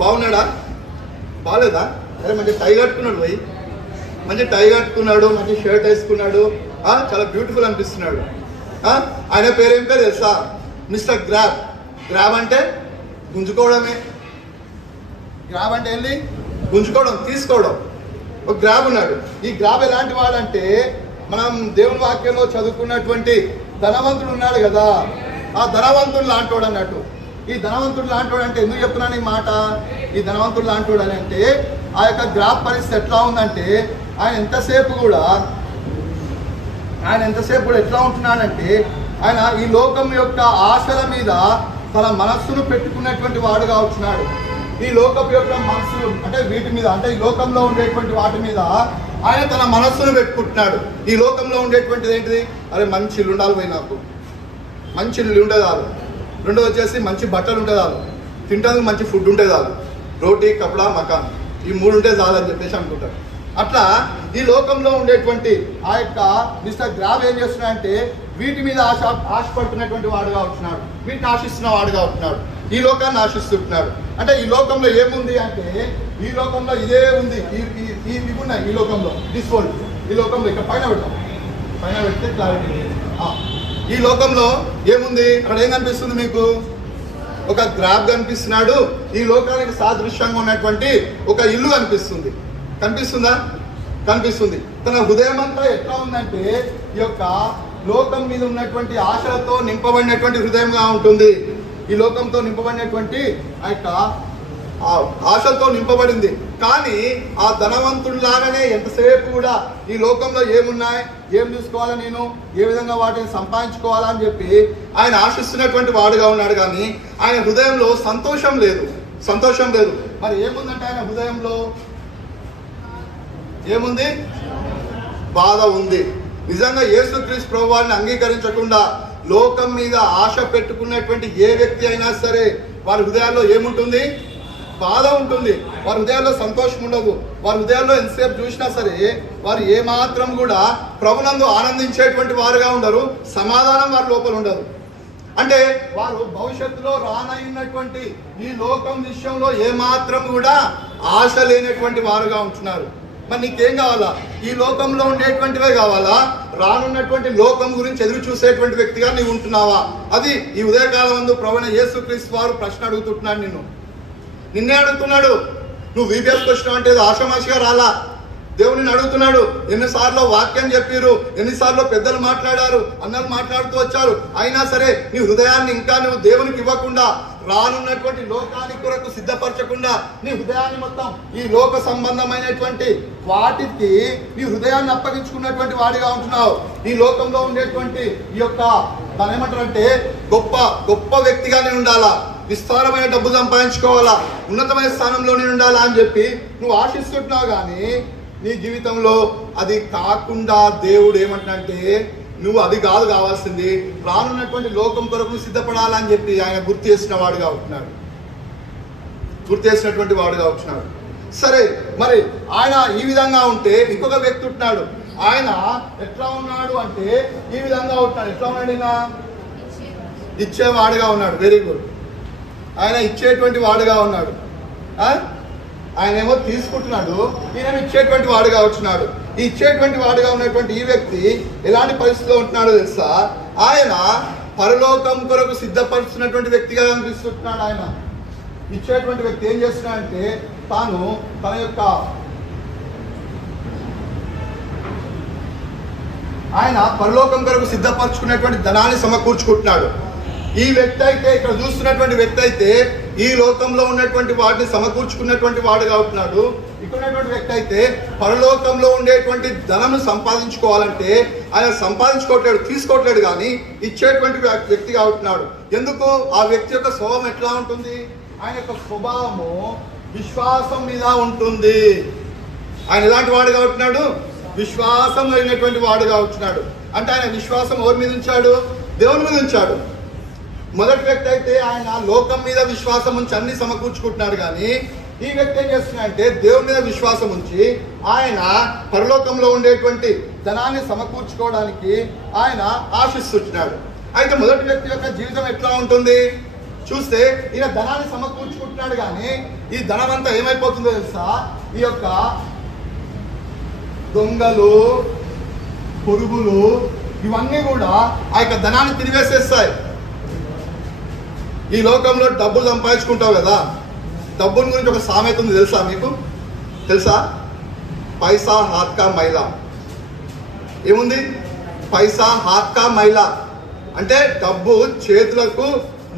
బాగున్నాడా? బాగాలేదా? అరే మంచి టై కట్టుకున్నాడు, మంచి టై కట్టుకున్నాడు, మంచి షర్ట్ వేసుకున్నాడు, చాలా బ్యూటిఫుల్ అనిపిస్తున్నాడు. ఆయన పేరు ఏం పేరు తెలుసా? Mister grab. గ్రాబ్ అంటే గుంజుకోవడమే. గ్రాబ్ అంటే వెళ్ళి గుంజుకోవడం, తీసుకోవడం. ఒక గ్రాబ్ ఉన్నాడు. ఈ గ్రాబ్ ఎలాంటి వాడంటే, మనం దేవుని వాక్యంలో చదువుకున్నటువంటి ధనవంతుడు ఉన్నాడు కదా, ఆ ధనవంతుడు లాంటోడు అన్నట్టు. ఈ ధనవంతుడు లాంటోడు అంటే ఎందుకు చెప్తున్నాను ఈ మాట? ఈ ధనవంతుడు లాంటోడు అని అంటే ఆ యొక్క గ్రాబ్ పరిస్థితి ఎట్లా ఉందంటే, ఆయన ఎంతసేపు కూడా ఎట్లా ఉంటున్నాడంటే, ఆయన ఈ లోకం యొక్క ఆశల మీద తన మనస్సును పెట్టుకున్నటువంటి వాడుగా వచ్చినాడు. ఈ లోకం యొక్క మనస్సులు అంటే వీటి మీద, అంటే ఈ లోకంలో ఉండేటువంటి వాటి మీద ఆయన తన మనస్సును పెట్టుకుంటున్నాడు. ఈ లోకంలో ఉండేటువంటిది ఏంటిది? అరే మంచి ఇల్లు ఉండాలి పోయి, నాకు మంచి ఇల్లు ఉంటే చాలు. రెండో వచ్చేసి మంచి బట్టలు ఉంటే చాలు, తింటానికి మంచి ఫుడ్ ఉంటే చాలు, రోటీ కపడా మకాన్, ఈ 3 ఉంటే చాలు అని చెప్పేసి అనుకుంటారు. అట్లా ఈ లోకంలో ఉండేటువంటి ఆ యొక్క మిస్టర్ గ్రాబ్ ఏం చేస్తున్నాడంటే వీటి మీద ఆశపడుతున్నటువంటి వాడుగా ఉంటున్నాడు, వీటిని ఆశిస్తున్న వాడుగా ఉంటున్నాడు, ఈ లోకాన్ని ఆశిస్తుంటున్నాడు. అంటే ఈ లోకంలో ఏముంది అంటే, ఈ లోకంలో ఇదే ఉంది, ఇవి ఉన్నాయి ఈ లోకంలో. దిస్ వరల్డ్, ఈ లోకంలో ఇక్కడ పైన పెడితే క్లారిటీ. ఈ లోకంలో ఏముంది? అక్కడ ఏం కనిపిస్తుంది మీకు? ఒక గ్రాబ్ కనిపిస్తున్నాడు. ఈ లోకానికి సాదృశ్యంగా ఉన్నటువంటి ఒక ఇల్లు కనిపిస్తుంది. కనిపిస్తుందా? కనిపిస్తుంది. తన హృదయం అంతా ఎట్లా ఉందంటే ఈ యొక్క లోకం మీద ఉన్నటువంటి ఆశలతో నింపబడినటువంటి హృదయంగా ఉంటుంది. ఈ లోకంతో నింపబడినటువంటి ఆ యొక్క ఆశలతో నింపబడింది. కానీ ఆ ధనవంతుడిలాగానే ఎంతసేపు కూడా ఈ లోకంలో ఏమున్నాయి, ఏం చూసుకోవాలా, నేను ఏ విధంగా వాటిని సంపాదించుకోవాలా అని చెప్పి ఆయన ఆశిస్తున్నటువంటి వాడుగా ఉన్నాడు. కానీ ఆయన హృదయంలో సంతోషం లేదు. మరి ఏముందంటే ఆయన హృదయంలో ఏముంది? బాధ ఉంది. నిజంగా యేసుక్రీస్తు ప్రభువాన్ని అంగీకరించకుండా లోకం మీద ఆశ పెట్టుకున్నటువంటి ఏ వ్యక్తి అయినా సరే వారి హృదయాల్లో ఏముంటుంది? బాధ ఉంటుంది. వారి హృదయాల్లో సంతోషం ఉండదు. వారి హృదయాల్లో ఎంతసేపు చూసినా సరే వారు ఏమాత్రం కూడా ప్రభునందు ఆనందించేటువంటి వారుగా ఉండరు. సమాధానం వారి లోపల ఉండదు. అంటే వారు భవిష్యత్తులో రానయ్యున్నటువంటి ఈ లోకం విషయంలో ఏమాత్రం కూడా ఆశ లేనటువంటి వారుగా ఉంటున్నారు. మరి నీకేం కావాలా? ఈ లోకంలో ఉండేటువంటివే కావాలా? రానున్నటువంటి లోకం గురించి ఎదురు చూసేటువంటి వ్యక్తిగా నీవు ఉంటున్నావా? అది ఈ ఉదయకాలం నందు ప్రభువైన యేసుక్రీస్తు వారు ప్రశ్న అడుగుతున్నాడు. నిన్నే అడుగుతున్నాడు. నువ్వు వీబీఎస్కి వచ్చినావు అంటే ఆషామాషిగా రాలా. దేవుడిని అడుగుతున్నాడు, ఎన్నిసార్లు వాక్యం చెప్పారు, ఎన్నిసార్లు పెద్దలు మాట్లాడారు, అన్నలు మాట్లాడుతూ వచ్చారు, అయినా సరే నీ హృదయాన్ని ఇంకా నువ్వు దేవునికి ఇవ్వకుండా, రానున్నటువంటి లోకానికి కొరకు సిద్ధపరచకుండా నీ హృదయాన్ని మొత్తం ఈ లోక సంబంధమైనటువంటి వాటికి నీ హృదయాన్ని అప్పగించుకున్నటువంటి వాడిగా ఉంటున్నావు. ఈ లోకంలో ఉండేటువంటి ఈ యొక్క దాని ఏమంటారంటే గొప్ప గొప్ప వ్యక్తిగా నేను ఉండాలా, విస్తారమైన డబ్బు సంపాదించుకోవాలా, ఉన్నతమైన స్థానంలో నేను ఉండాలా అని చెప్పి నువ్వు ఆశిస్తుంటున్నావు. కానీ నీ జీవితంలో అది కాకుండా దేవుడు ఏమంటున్నాడంటే నువ్వు అది కాదు కావాల్సింది, రానున్నటువంటి లోకం కొరకు సిద్ధపడాలని చెప్పి ఆయన గుర్తు చేసిన వాడుగా ఉంటున్నాడు, గుర్తు చేసినటువంటి వాడుగా ఉంటున్నాడు. సరే, మరి ఆయన ఈ విధంగా ఉంటే ఇంకొక వ్యక్తి ఉంటున్నాడు. ఆయన ఎట్లా ఉన్నాడు అంటే ఈ విధంగా ఉంటున్నాడు. ఎట్లా ఉన్నాడు? ఈయన ఇచ్చేవాడుగా ఉన్నాడు. Very good. ఆయన ఇచ్చేటువంటి వాడుగా ఉన్నాడు. ఆయన ఏమో తీసుకుంటున్నాడు, ఈయన ఇచ్చేటువంటి వాడుగా ఉంటున్నాడు. ఈ ఇచ్చేటువంటి వాడుగా ఉన్నటువంటి ఈ వ్యక్తి ఎలాంటి పరిస్థితిలో ఉంటున్నాడో తెలుసా? ఆయన పరలోకం కొరకు సిద్ధపరుస్తున్నటువంటి వ్యక్తిగా అనిపిస్తున్నాడు. ఆయన ఇచ్చేటువంటి వ్యక్తి ఏం చేస్తున్నాడంటే తాను తన యొక్క ఆయన పరలోకం కొరకు సిద్ధపరచుకునేటువంటి ధనాన్ని సమకూర్చుకుంటున్నాడు. ఈ వ్యక్తి అయితే, ఇక్కడ చూస్తున్నటువంటి వ్యక్తి అయితే ఈ లోకంలో ఉన్నటువంటి వాటిని సమకూర్చుకున్నటువంటి వాడుగా ఉంటున్నాడు. ఇక్కడ ఉన్నటువంటి వ్యక్తి అయితే పరలోకంలో ఉండేటువంటి ధనము సంపాదించుకోవాలంటే ఆయన సంపాదించుకోవట్లేడు, తీసుకోవట్లేడు, కానీ ఇచ్చేటువంటి వ్యక్తిగా ఉంటున్నాడు. ఎందుకు? ఆ వ్యక్తి యొక్క స్వభావం ఎట్లా ఉంటుంది? ఆయన యొక్క స్వభావము విశ్వాసం మీద ఉంటుంది. ఆయన ఎలాంటి వాడుగా ఉంటున్నాడు? విశ్వాసం కలిగినటువంటి వాడుగా ఉంటున్నాడు. అంటే ఆయన విశ్వాసం ఎవరి మీద ఉంచాడు? దేవుని మీద ఉంచాడు. మొదటి వ్యక్తి అయితే ఆయన లోకం మీద విశ్వాసం ఉంచి అన్ని సమకూర్చుకుంటున్నాడు. కానీ ఈ వ్యక్తి ఏం చేస్తున్నాడంటే దేవుని మీద విశ్వాసం ఉంచి ఆయన పరలోకంలో ఉండేటువంటి ధనాన్ని సమకూర్చుకోవడానికి ఆయన ఆశిస్తున్నాడు. అయితే మొదటి వ్యక్తి యొక్క జీవితం ఎట్లా ఉంటుంది చూస్తే, ఈయన ధనాన్ని సమకూర్చుకుంటున్నాడు, కానీ ఈ ధనం అంతా ఏమైపోతుందో తెలుసా? ఈ యొక్క దొంగలు, పురుగులు ఇవన్నీ కూడా ఆ యొక్క ధనాన్ని తిరిగేసేస్తాయి. ఈ లోకంలో డబ్బు సంపాదించుకుంటావు కదా, డబ్బుని గురించి ఒక సామెత ఉంది, తెలుసా మీకు? తెలుసా? పైసా హాత్ కా మైలా. ఏముంది? పైసా హాత్ కా మైలా అంటే డబ్బు చేతులకు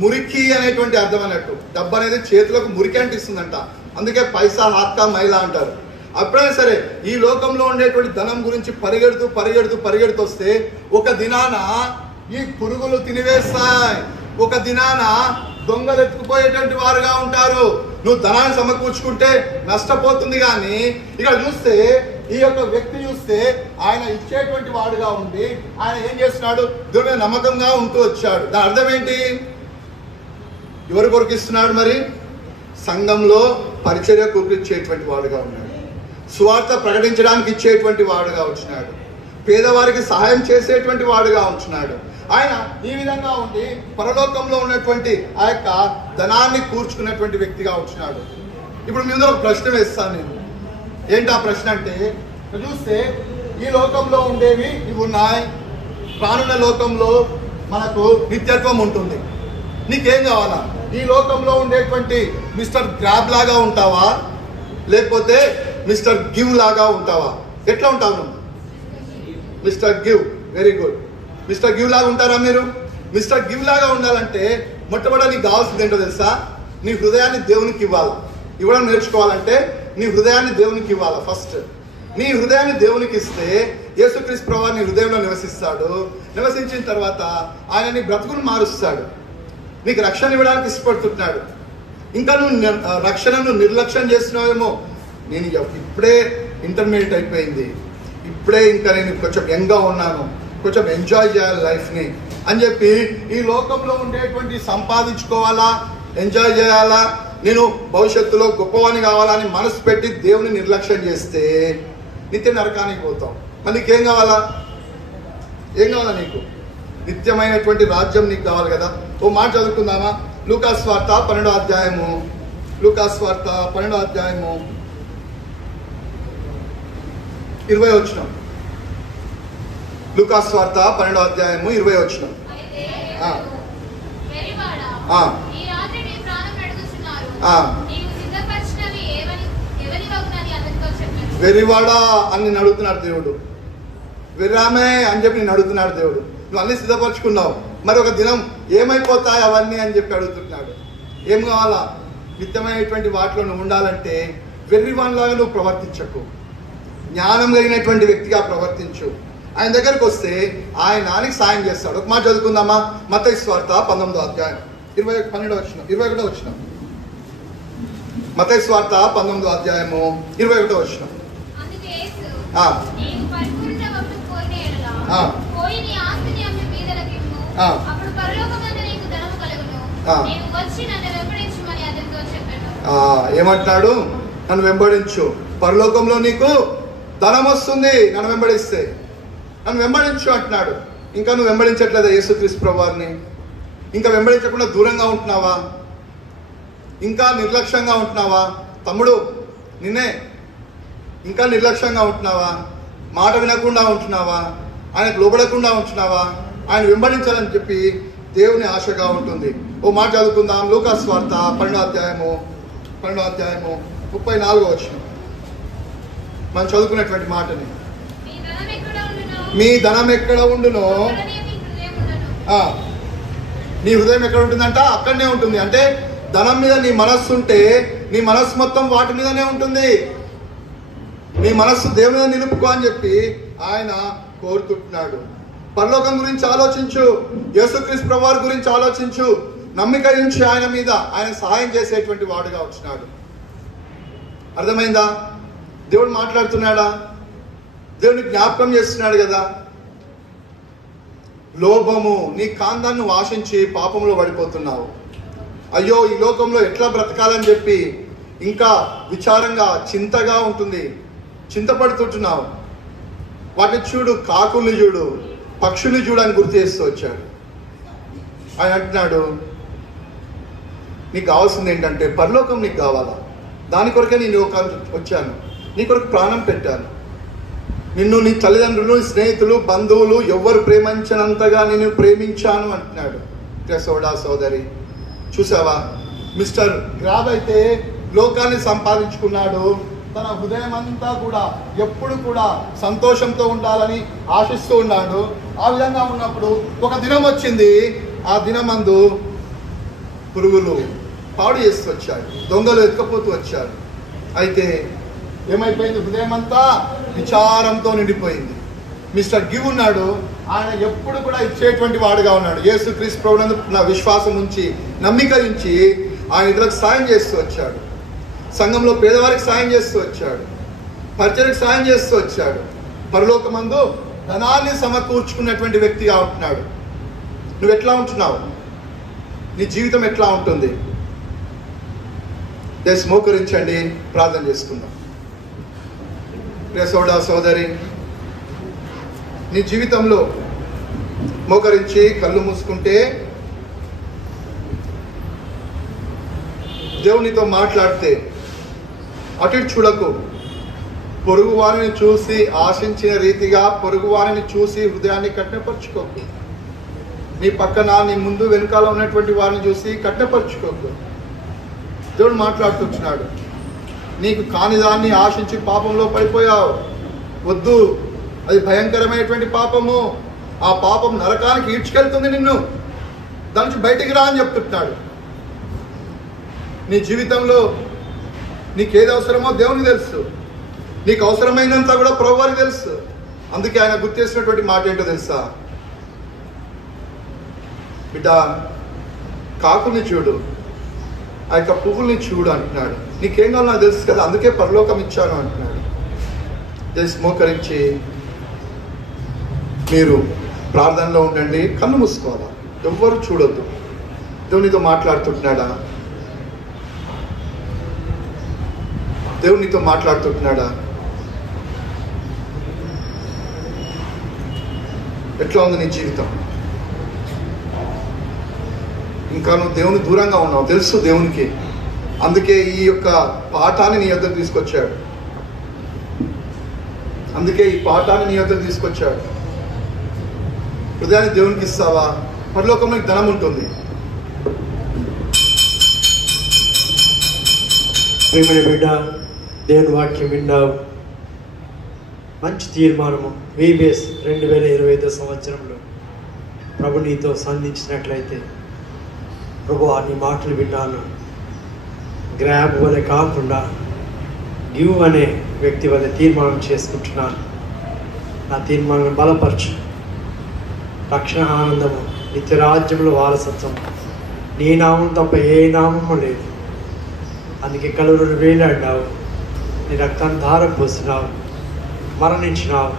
మురికి అనేటువంటి అర్థం అన్నట్టు. డబ్బు అనేది చేతులకు మురికి అంటిస్తుందంట, అందుకే పైసా హాత్ కా మైలా అంటారు. అప్పుడైనా సరే ఈ లోకంలో ఉండేటువంటి ధనం గురించి పరిగెడుతూ పరిగెడుతూ పరిగెడుతూ వస్తే ఒక దినాన ఈ పురుగులు తినివేస్తాయి, ఒక దినాన దొంగలు ఎత్తుకుపోయేటువంటి వారుగా ఉంటారు. నువ్వు ధనాన్ని సమకూర్చుకుంటే నష్టపోతుంది. కానీ ఇక్కడ చూస్తే ఈ యొక్క వ్యక్తి చూస్తే ఆయన ఇచ్చేటువంటి వాడుగా ఉండి ఆయన ఏం చేస్తున్నాడు? దేవుని మీద నమ్మకంగా ఉంటూ వచ్చాడు. దాని అర్థం ఏంటి? ఎవరు కొరకు ఇస్తున్నాడు? మరి సంఘంలో పరిచర్య కొరకు ఇచ్చేటువంటి వాడుగా ఉన్నాడు, సువార్త ప్రకటించడానికి ఇచ్చేటువంటి వాడుగా ఉంటున్నాడు, పేదవారికి సహాయం చేసేటువంటి వాడుగా ఉంటున్నాడు. ఆయన ఈ విధంగా ఉండి పరలోకంలో ఉన్నటువంటి ఆ యొక్క ధనాన్ని కూర్చుకున్నటువంటి వ్యక్తిగా ఉంటున్నాడు. ఇప్పుడు మీ ముందు ఒక ప్రశ్న వేస్తాను నేను. ఏంటి ఆ ప్రశ్న అంటే, చూస్తే ఈ లోకంలో ఉండేవి ఇవి ఉన్నాయి, రానున్న లోకంలో మనకు నిత్యత్వం ఉంటుంది. నీకేం కావాలా? ఈ లోకంలో ఉండేటువంటి మిస్టర్ గ్రాబ్ లాగా ఉంటావా, లేకపోతే మిస్టర్ గివ్ లాగా ఉంటావా? ఎట్లా ఉంటావు నువ్వు? Mister give. Very good. Mister give లాగా ఉంటారా మీరు? మిస్టర్ గివ్ లాగా ఉండాలంటే మొట్టమొదటి నీకు కావాల్సింది ఏంటో తెలుసా? నీ హృదయాన్ని దేవునికి ఇవ్వాలి. ఇవ్వడం నేర్చుకోవాలంటే నీ హృదయాన్ని దేవునికి ఇవ్వాలి. ఫస్ట్ నీ హృదయాన్ని దేవునికి ఇస్తే యేసుక్రీస్తు ప్రభువు నీ హృదయంలో నివసిస్తాడు. నివసించిన తర్వాత ఆయన నీ బ్రతుకును మారుస్తాడు, నీకు రక్షణ ఇవ్వడానికి ఇష్టపడుతున్నాడు. ఇంకా నువ్వు రక్షణను నిర్లక్ష్యం చేస్తున్నావేమో. నేను ఇప్పుడే ఇంటర్మీడియట్ అయిపోయింది, ఇప్పుడే ఇంకా నేను కొంచెం యంగ్గా ఉన్నాను, కొంచెం ఎంజాయ్ చేయాలి లైఫ్ని అని చెప్పి ఈ లోకంలో ఉండేటువంటి సంపాదించుకోవాలా, ఎంజాయ్ చేయాలా, నేను భవిష్యత్తులో గొప్పవాణి కావాలని మనసు పెట్టి దేవుని నిర్లక్ష్యం చేస్తే నిత్య నరకానికి పోతాం. మరి నీకేం కావాలా? ఏం కావాలా నీకు? నిత్యమైనటువంటి రాజ్యం నీకు కావాలి కదా. ఓ మాట చదువుకుందామా? లూకాసు వార్త 12వ అధ్యాయము, లూకాసు వార్త 12వ అధ్యాయము 20వ వచనం. లూకాసు వార్త 12వ అధ్యాయము 20వ వచనం. వెర్రివాడా అని నేను అడుగుతున్నాడు దేవుడు. వెర్రామే అని చెప్పి నేను అడుగుతున్నాడు దేవుడు. నువ్వు అన్ని సిద్ధపరచుకున్నావు, మరి ఒక దినం ఏమైపోతాయి అవన్నీ అని చెప్పి అడుగుతున్నాడు. ఏం కావాలా? నిత్యమైనటువంటి వాటిలో నువ్వు ఉండాలంటే వెర్రివాన్లాగా నువ్వు ప్రవర్తించకు, జ్ఞానం కలిగినటువంటి వ్యక్తిగా ప్రవర్తించు. ఆయన దగ్గరకు వస్తే ఆయన నానికి సాయం చేస్తాడు. ఒక మాట చదువుకుందామా? మత్తయి సువార్త 19వ అధ్యాయం 21వ వచనం. మత్తయి సువార్త 19వ అధ్యాయము 21వ వచనం. ఏమంటున్నాడు? నన్ను వెంబడించు, పరలోకంలో నీకు ధనం వస్తుంది నన్ను వెంబడిస్తే. నన్ను వెంబడించు అంటున్నాడు. ఇంకా నువ్వు వెంబడించట్లేదా యేసుక్రీస్తు ప్రభువారిని? ఇంకా వెంబడించకుండా దూరంగా ఉంటున్నావా? ఇంకా నిర్లక్ష్యంగా ఉంటున్నావా? తమ్ముడు, నిన్నే ఇంకా నిర్లక్ష్యంగా ఉంటున్నావా? మాట వినకుండా ఉంటున్నావా? ఆయనకు లోబడకుండా ఉంటున్నావా? ఆయన వెంబడించాలని చెప్పి దేవుని ఆశగా ఉంటుంది. ఓ మాట చదువుకుందాం. లూకాసు వార్త 12వ అధ్యాయము 34వ వచనం. మనం చదువుకున్నటువంటి మాటని, మీ ధనం ఎక్కడ ఉండునో నీ హృదయం ఎక్కడ ఉంటుందంట? అక్కడనే ఉంటుంది. అంటే ధనం మీద నీ మనస్సు ఉంటే నీ మనస్సు మొత్తం వాటి మీదనే ఉంటుంది. నీ మనస్సు దేవుని మీద నిలుపుకో అని చెప్పి ఆయన కోరుకుంటున్నాడు. పరలోకం గురించి ఆలోచించు, యేసుక్రీస్తు ప్రభువారి గురించి ఆలోచించు, నమ్మిక ఉంచి ఆయన మీద. ఆయన సహాయం చేసేటువంటి వాడుగా వచ్చినాడు. అర్థమైందా? దేవుడు మాట్లాడుతున్నాడా? దేవుని జ్ఞాపకం చేస్తున్నాడు కదా. లోభము, నీ కాందాన్ని ఆశించి పాపంలో పడిపోతున్నావు. అయ్యో ఈ లోకంలో ఎట్లా బ్రతకాలని చెప్పి ఇంకా విచారంగా చింతగా ఉంటుంది, చింతపడుతుంటున్నావు. వాటిని చూడు, కాకుల్ని చూడు, పక్షుల్ని చూడని గుర్తు చేస్తూ వచ్చాడు. ఆయన అంటున్నాడు, నీకు కావాల్సింది ఏంటంటే పరలోకం నీకు కావాలా? దాని కొరకే నేను లోకానికి వచ్చాను, నీ కొరకు ప్రాణం పెట్టాను. నిన్ను నీ తల్లిదండ్రులు, స్నేహితులు, బంధువులు ఎవ్వరు ప్రేమించినంతగా నేను ప్రేమించాను అంటున్నాడు. సోడా సోదరి, చూసావా? మిస్టర్ గ్రాబ్ అయితే లోకాన్ని సంపాదించుకున్నాడు. తన హృదయం అంతా కూడా ఎప్పుడు కూడా సంతోషంతో ఉండాలని ఆశిస్తూ ఉన్నాడు. ఆ విధంగా ఉన్నప్పుడు ఒక దినం వచ్చింది. ఆ దినమందు పురుగులు పాడు చేస్తూ వచ్చారు, దొంగలు ఎత్తుకపోతూ వచ్చారు. అయితే ఏమైపోయింది? హృదయం అంతా విచారంతో నిండిపోయింది. మిస్టర్ గివ్ ఉన్నాడు, ఆయన ఎప్పుడు కూడా ఇచ్చేటువంటి వాడుగా ఉన్నాడు. యేసుక్రీస్తు ప్రభువునందు నా విశ్వాసం ఉంచి, నమ్మిక ఉంచి ఆయన ఇతరులకు సాయం చేస్తూ వచ్చాడు. సంఘంలో పేదవారికి సాయం చేస్తూ వచ్చాడు, పరిచర్యకు సాయం చేస్తూ వచ్చాడు. పరలోకమందు ధనాన్ని సమకూర్చుకున్నటువంటి వ్యక్తిగా ఉంటున్నాడు. నువ్వు ఎట్లా ఉంటున్నావు? నీ జీవితం ఎట్లా ఉంటుంది? దయచేసి మోకరించండి, ప్రార్థన చేసుకుందాం. ప్రియ సోడా సోదరి, నీ జీవితంలో మోకరించి కళ్ళు మూసుకుంటే దేవునితో మాట్లాడితే అటు ఇటు చూడకు. పొరుగు వారిని చూసి ఆశించిన రీతిగా పొరుగు వారిని చూసి హృదయాన్ని కఠినపరుచుకోకు. నీ పక్కన, నీ ముందు వెనుకాల ఉన్నటువంటి వారిని చూసి కఠినపరుచుకోకు. దేవుడు మాట్లాడుతున్నాడు. నీకు కానిదాన్ని ఆశించి పాపంలో పడిపోయావు. వద్దు, అది భయంకరమైనటువంటి పాపము. ఆ పాపం నరకానికి ఈడ్చుకెళ్తుంది నిన్ను. దాని నుంచి బయటికి రా అని చెప్తున్నాడు. నీ జీవితంలో నీకేది అవసరమో దేవునికి తెలుసు. నీకు అవసరమైనంత కూడా ప్రభువుకి తెలుసు. అందుకే ఆయన గుర్తు చేసినటువంటి మాట ఏంటో తెలుసా? బిడ్డ, కాకుల్ని చూడు, ఆ యొక్క పువ్వుల్ని చూడు అంటున్నాడు. నీకేం కావాలో నాకు తెలుసు కదా, అందుకే పరలోకం ఇచ్చాను అంటున్నాడు. తెలిసి మోకరించి మీరు ప్రార్థనలో ఉండండి, కన్ను మూసుకోవాలా, ఎవ్వరు చూడొద్దు. దేవునితో మాట్లాడుతుంటున్నాడా? దేవునితో మాట్లాడుతుంటున్నాడా? ఎట్లా ఉంది నీ జీవితం? ఇంకా నువ్వు దేవుని దూరంగా ఉన్నావు, తెలుసు దేవునికి. అందుకే ఈ యొక్క పాఠాన్ని నీ యొద్దకు తీసుకొచ్చాడు. హృదయాన్ని దేవునికి ఇస్తావా? పరలోకంలో ధనం ఉంటుంది. ప్రియమైన బిడ్డ, దేవుని వాక్యం విన్నావు. మంచి తీర్మానము VBS 2025 సంవత్సరంలో ప్రభు నీతో సంధించినట్లయితే, ప్రభు నీ మాటలు విన్నాను, గ్రాబ్ వలె కాకుండా గివ్ అనే వ్యక్తి వలె తీర్మానం చేసుకుంటున్నాను. నా తీర్మానం బలపరచు. రక్షణ ఆనందము, నిత్యరాజ్యంలో వారసత్వం నీ నామం తప్ప ఏ నామము లేదు. అందుకే కలువరిలో వేలాడినావు, నీ రక్తాన్ని ధార పోసినావు, మరణించినావు,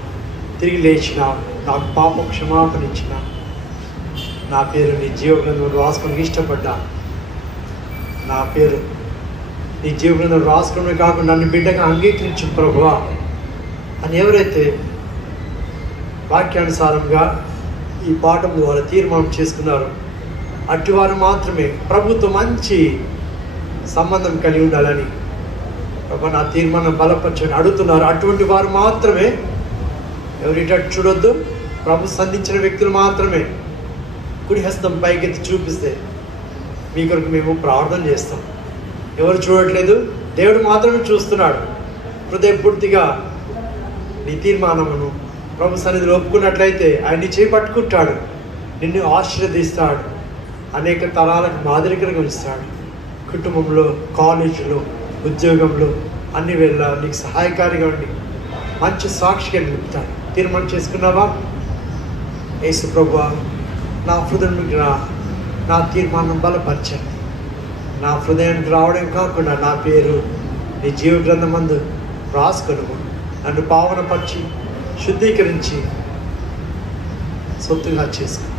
తిరిగి లేచినావు, నాకు పాప క్షమాపణ ఇచ్చినావు. నా పేరు నీ జీవగ్రంథంలో రాసుకోవడానికి ఇష్టపడ్డా. నా పేరు నీ జీవగ్రంథంలో రాసుకోవడమే కాకుండా నన్ను బిడ్డగా అంగీకరించు ప్రభువా అని ఎవరైతే వాక్యానుసారంగా ఈ పాఠం ద్వారా తీర్మానం చేసుకున్నారో అటువారు మాత్రమే ప్రభుతో మంచి సంబంధం కలిగి ఉండాలని ప్రభు నా తీర్మానం బలపరచని అడుగుతున్నారు. అటువంటి వారు మాత్రమే, ఎవరిటట్టు చూడొద్దు, ప్రభు సంధించిన వ్యక్తులు మాత్రమే కుడి హస్తం పైకెత్తి చూపిస్తే మీ కొరకు మేము ప్రార్థన చేస్తాం. ఎవరు చూడట్లేదు, దేవుడు మాత్రమే చూస్తున్నాడు. హృదయపూర్తిగా నీ తీర్మానమును ప్రభు సన్నిధిలో ఒప్పుకున్నట్లయితే ఆయన నీ చేయి పట్టుకుంటాడు, నిన్ను ఆశీర్వదిస్తాడు, అనేక తరాలకు మాదిరికరంగా ఉంచుతాడు. కుటుంబంలో, కాలేజీలో, ఉద్యోగంలో అన్ని వేళ నీకు సహాయకారిగా ఉండి మంచి సాక్షిగా నిలుపుతాడు. తీర్మానం చేసుకున్నావా? యేసు ప్రభువా, నా హృదయానికి నా తీర్మానం బలపరచండి. నా హృదయానికి రావడం కాకుండా నా పేరు నీ జీవ గ్రంథమందు రాసుకొను. నన్ను పావనపరిచి శుద్ధీకరించి సొత్తుగా చేసుకో.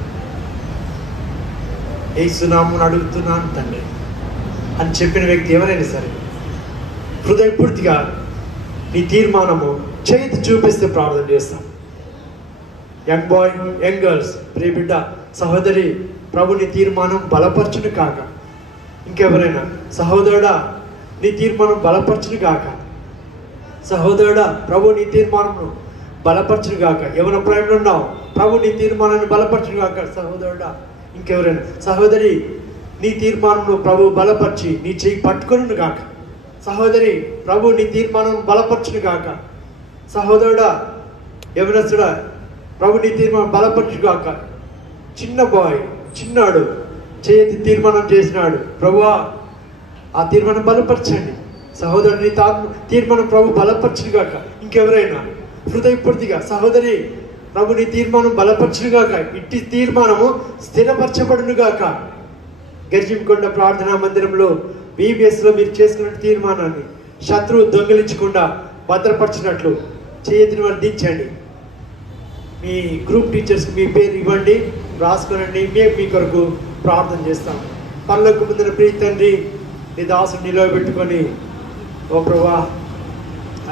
యేసునామమున అడుగుతున్నాను తండ్రి అని చెప్పిన వ్యక్తి ఎవరైనా సరే హృదయపూర్తిగా నీ తీర్మానము చేతి చూపిస్తే ప్రార్థన చేస్తాం. యంగ్ బాయ్, యంగ్ గర్ల్స్, ప్రియ బిడ్డ, సహోదరి, ప్రభు నీ తీర్మానం బలపరచును కాక. ఇంకెవరైనా సహోదరుడా నీ తీర్మానం బలపరచును కాక. సహోదరుడా ప్రభు నీ తీర్మానం బలపరచును కాక. యవన ప్రాయంలో ఉన్నావు, ప్రభు నీ తీర్మానాన్ని బలపరచును కాక. సహోదరుడా, ఇంకెవరైనా సహోదరి నీ తీర్మానంలో ప్రభు బలపరిచి నీ చేయి పట్టుకొను కాక. సహోదరి, ప్రభు నీ తీర్మానం బలపరచును కాక. సహోదరుడా, యవనస్తుడా, ప్రభు నీ తీర్మానం బలపరచును కాక. చిన్న బాయ్, చిన్నాడు చేతి తీర్మానం చేసినాడు, ప్రభువా ఆ తీర్మానం బలపరచండి. సహోదరుడు నీ తీర్మానం ప్రభు బలపరచును కాక. ఇంకెవరైనా హృదయపూర్తిగా సహోదరి, ప్రభు నీ తీర్మానం బలపరచును గాక. ఇట్టి తీర్మానము స్థిరపరచబడును గాక. గర్జింకొండ ప్రార్థనా మందిరంలో VBSలో మీరు చేసుకున్న తీర్మానాన్ని శత్రువు దొంగిలించకుండా భద్రపరిచినట్లు చేతిని వర్ధించండి. మీ గ్రూప్ టీచర్స్కి మీ పేరు ఇవ్వండి, రాసుకునండి. మేము మీ కొరకు ప్రార్థన చేస్తాం. పనులకు ముందున ప్రియ తండ్రి, నీ దాసుని నిలవబెట్టుకొని, ఓ ప్రభువా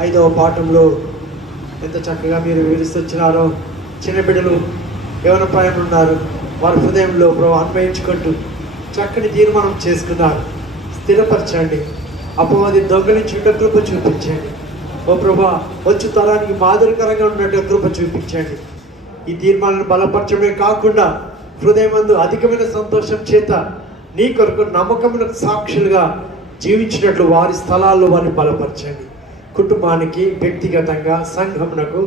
5వ పాఠంలో ఎంత చక్కగా మీరు వివరిస్తున్నారో. చిన్న బిడ్డలు యవన ప్రాయంలో ఉన్నారు, వారి హృదయంలో ప్రభు అన్వయించుకుంటూ చక్కని తీర్మానం చేసుకున్నారు. స్థిరపరచండి. అపవాది దొంగలించుట కృప చూపించండి. ఓ ప్రభా, వచ్చు తరానికి మాదిరికరంగా ఉన్నట్టు కృప చూపించండి. ఈ తీర్మానాన్ని బలపరచడమే కాకుండా హృదయమందు అధికమైన సంతోషం చేత నీ కొరకు నమ్మకమైన సాక్షులుగా జీవించినట్లు వారి స్థలాల్లో వారిని బలపరచండి. కుటుంబానికి, వ్యక్తిగతంగా, సంఘమునకు,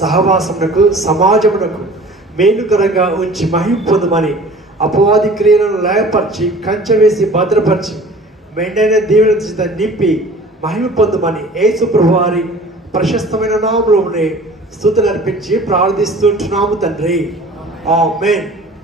సహవాసమునకు, సమాజమునకు మేలుకరంగా ఉంచి మహిమ పొందమని అపవాది క్రియలను లయపరిచి కంచె వేసి భద్రపరిచి మెండైన దీవెన చేత నింపి మహిమ పొందమని యేసు ప్రభువారి ప్రశస్తమైన నామములోనే స్తుతులు అర్పించి ప్రార్థిస్తుంటున్నాము తండ్రి. ఆమేన్.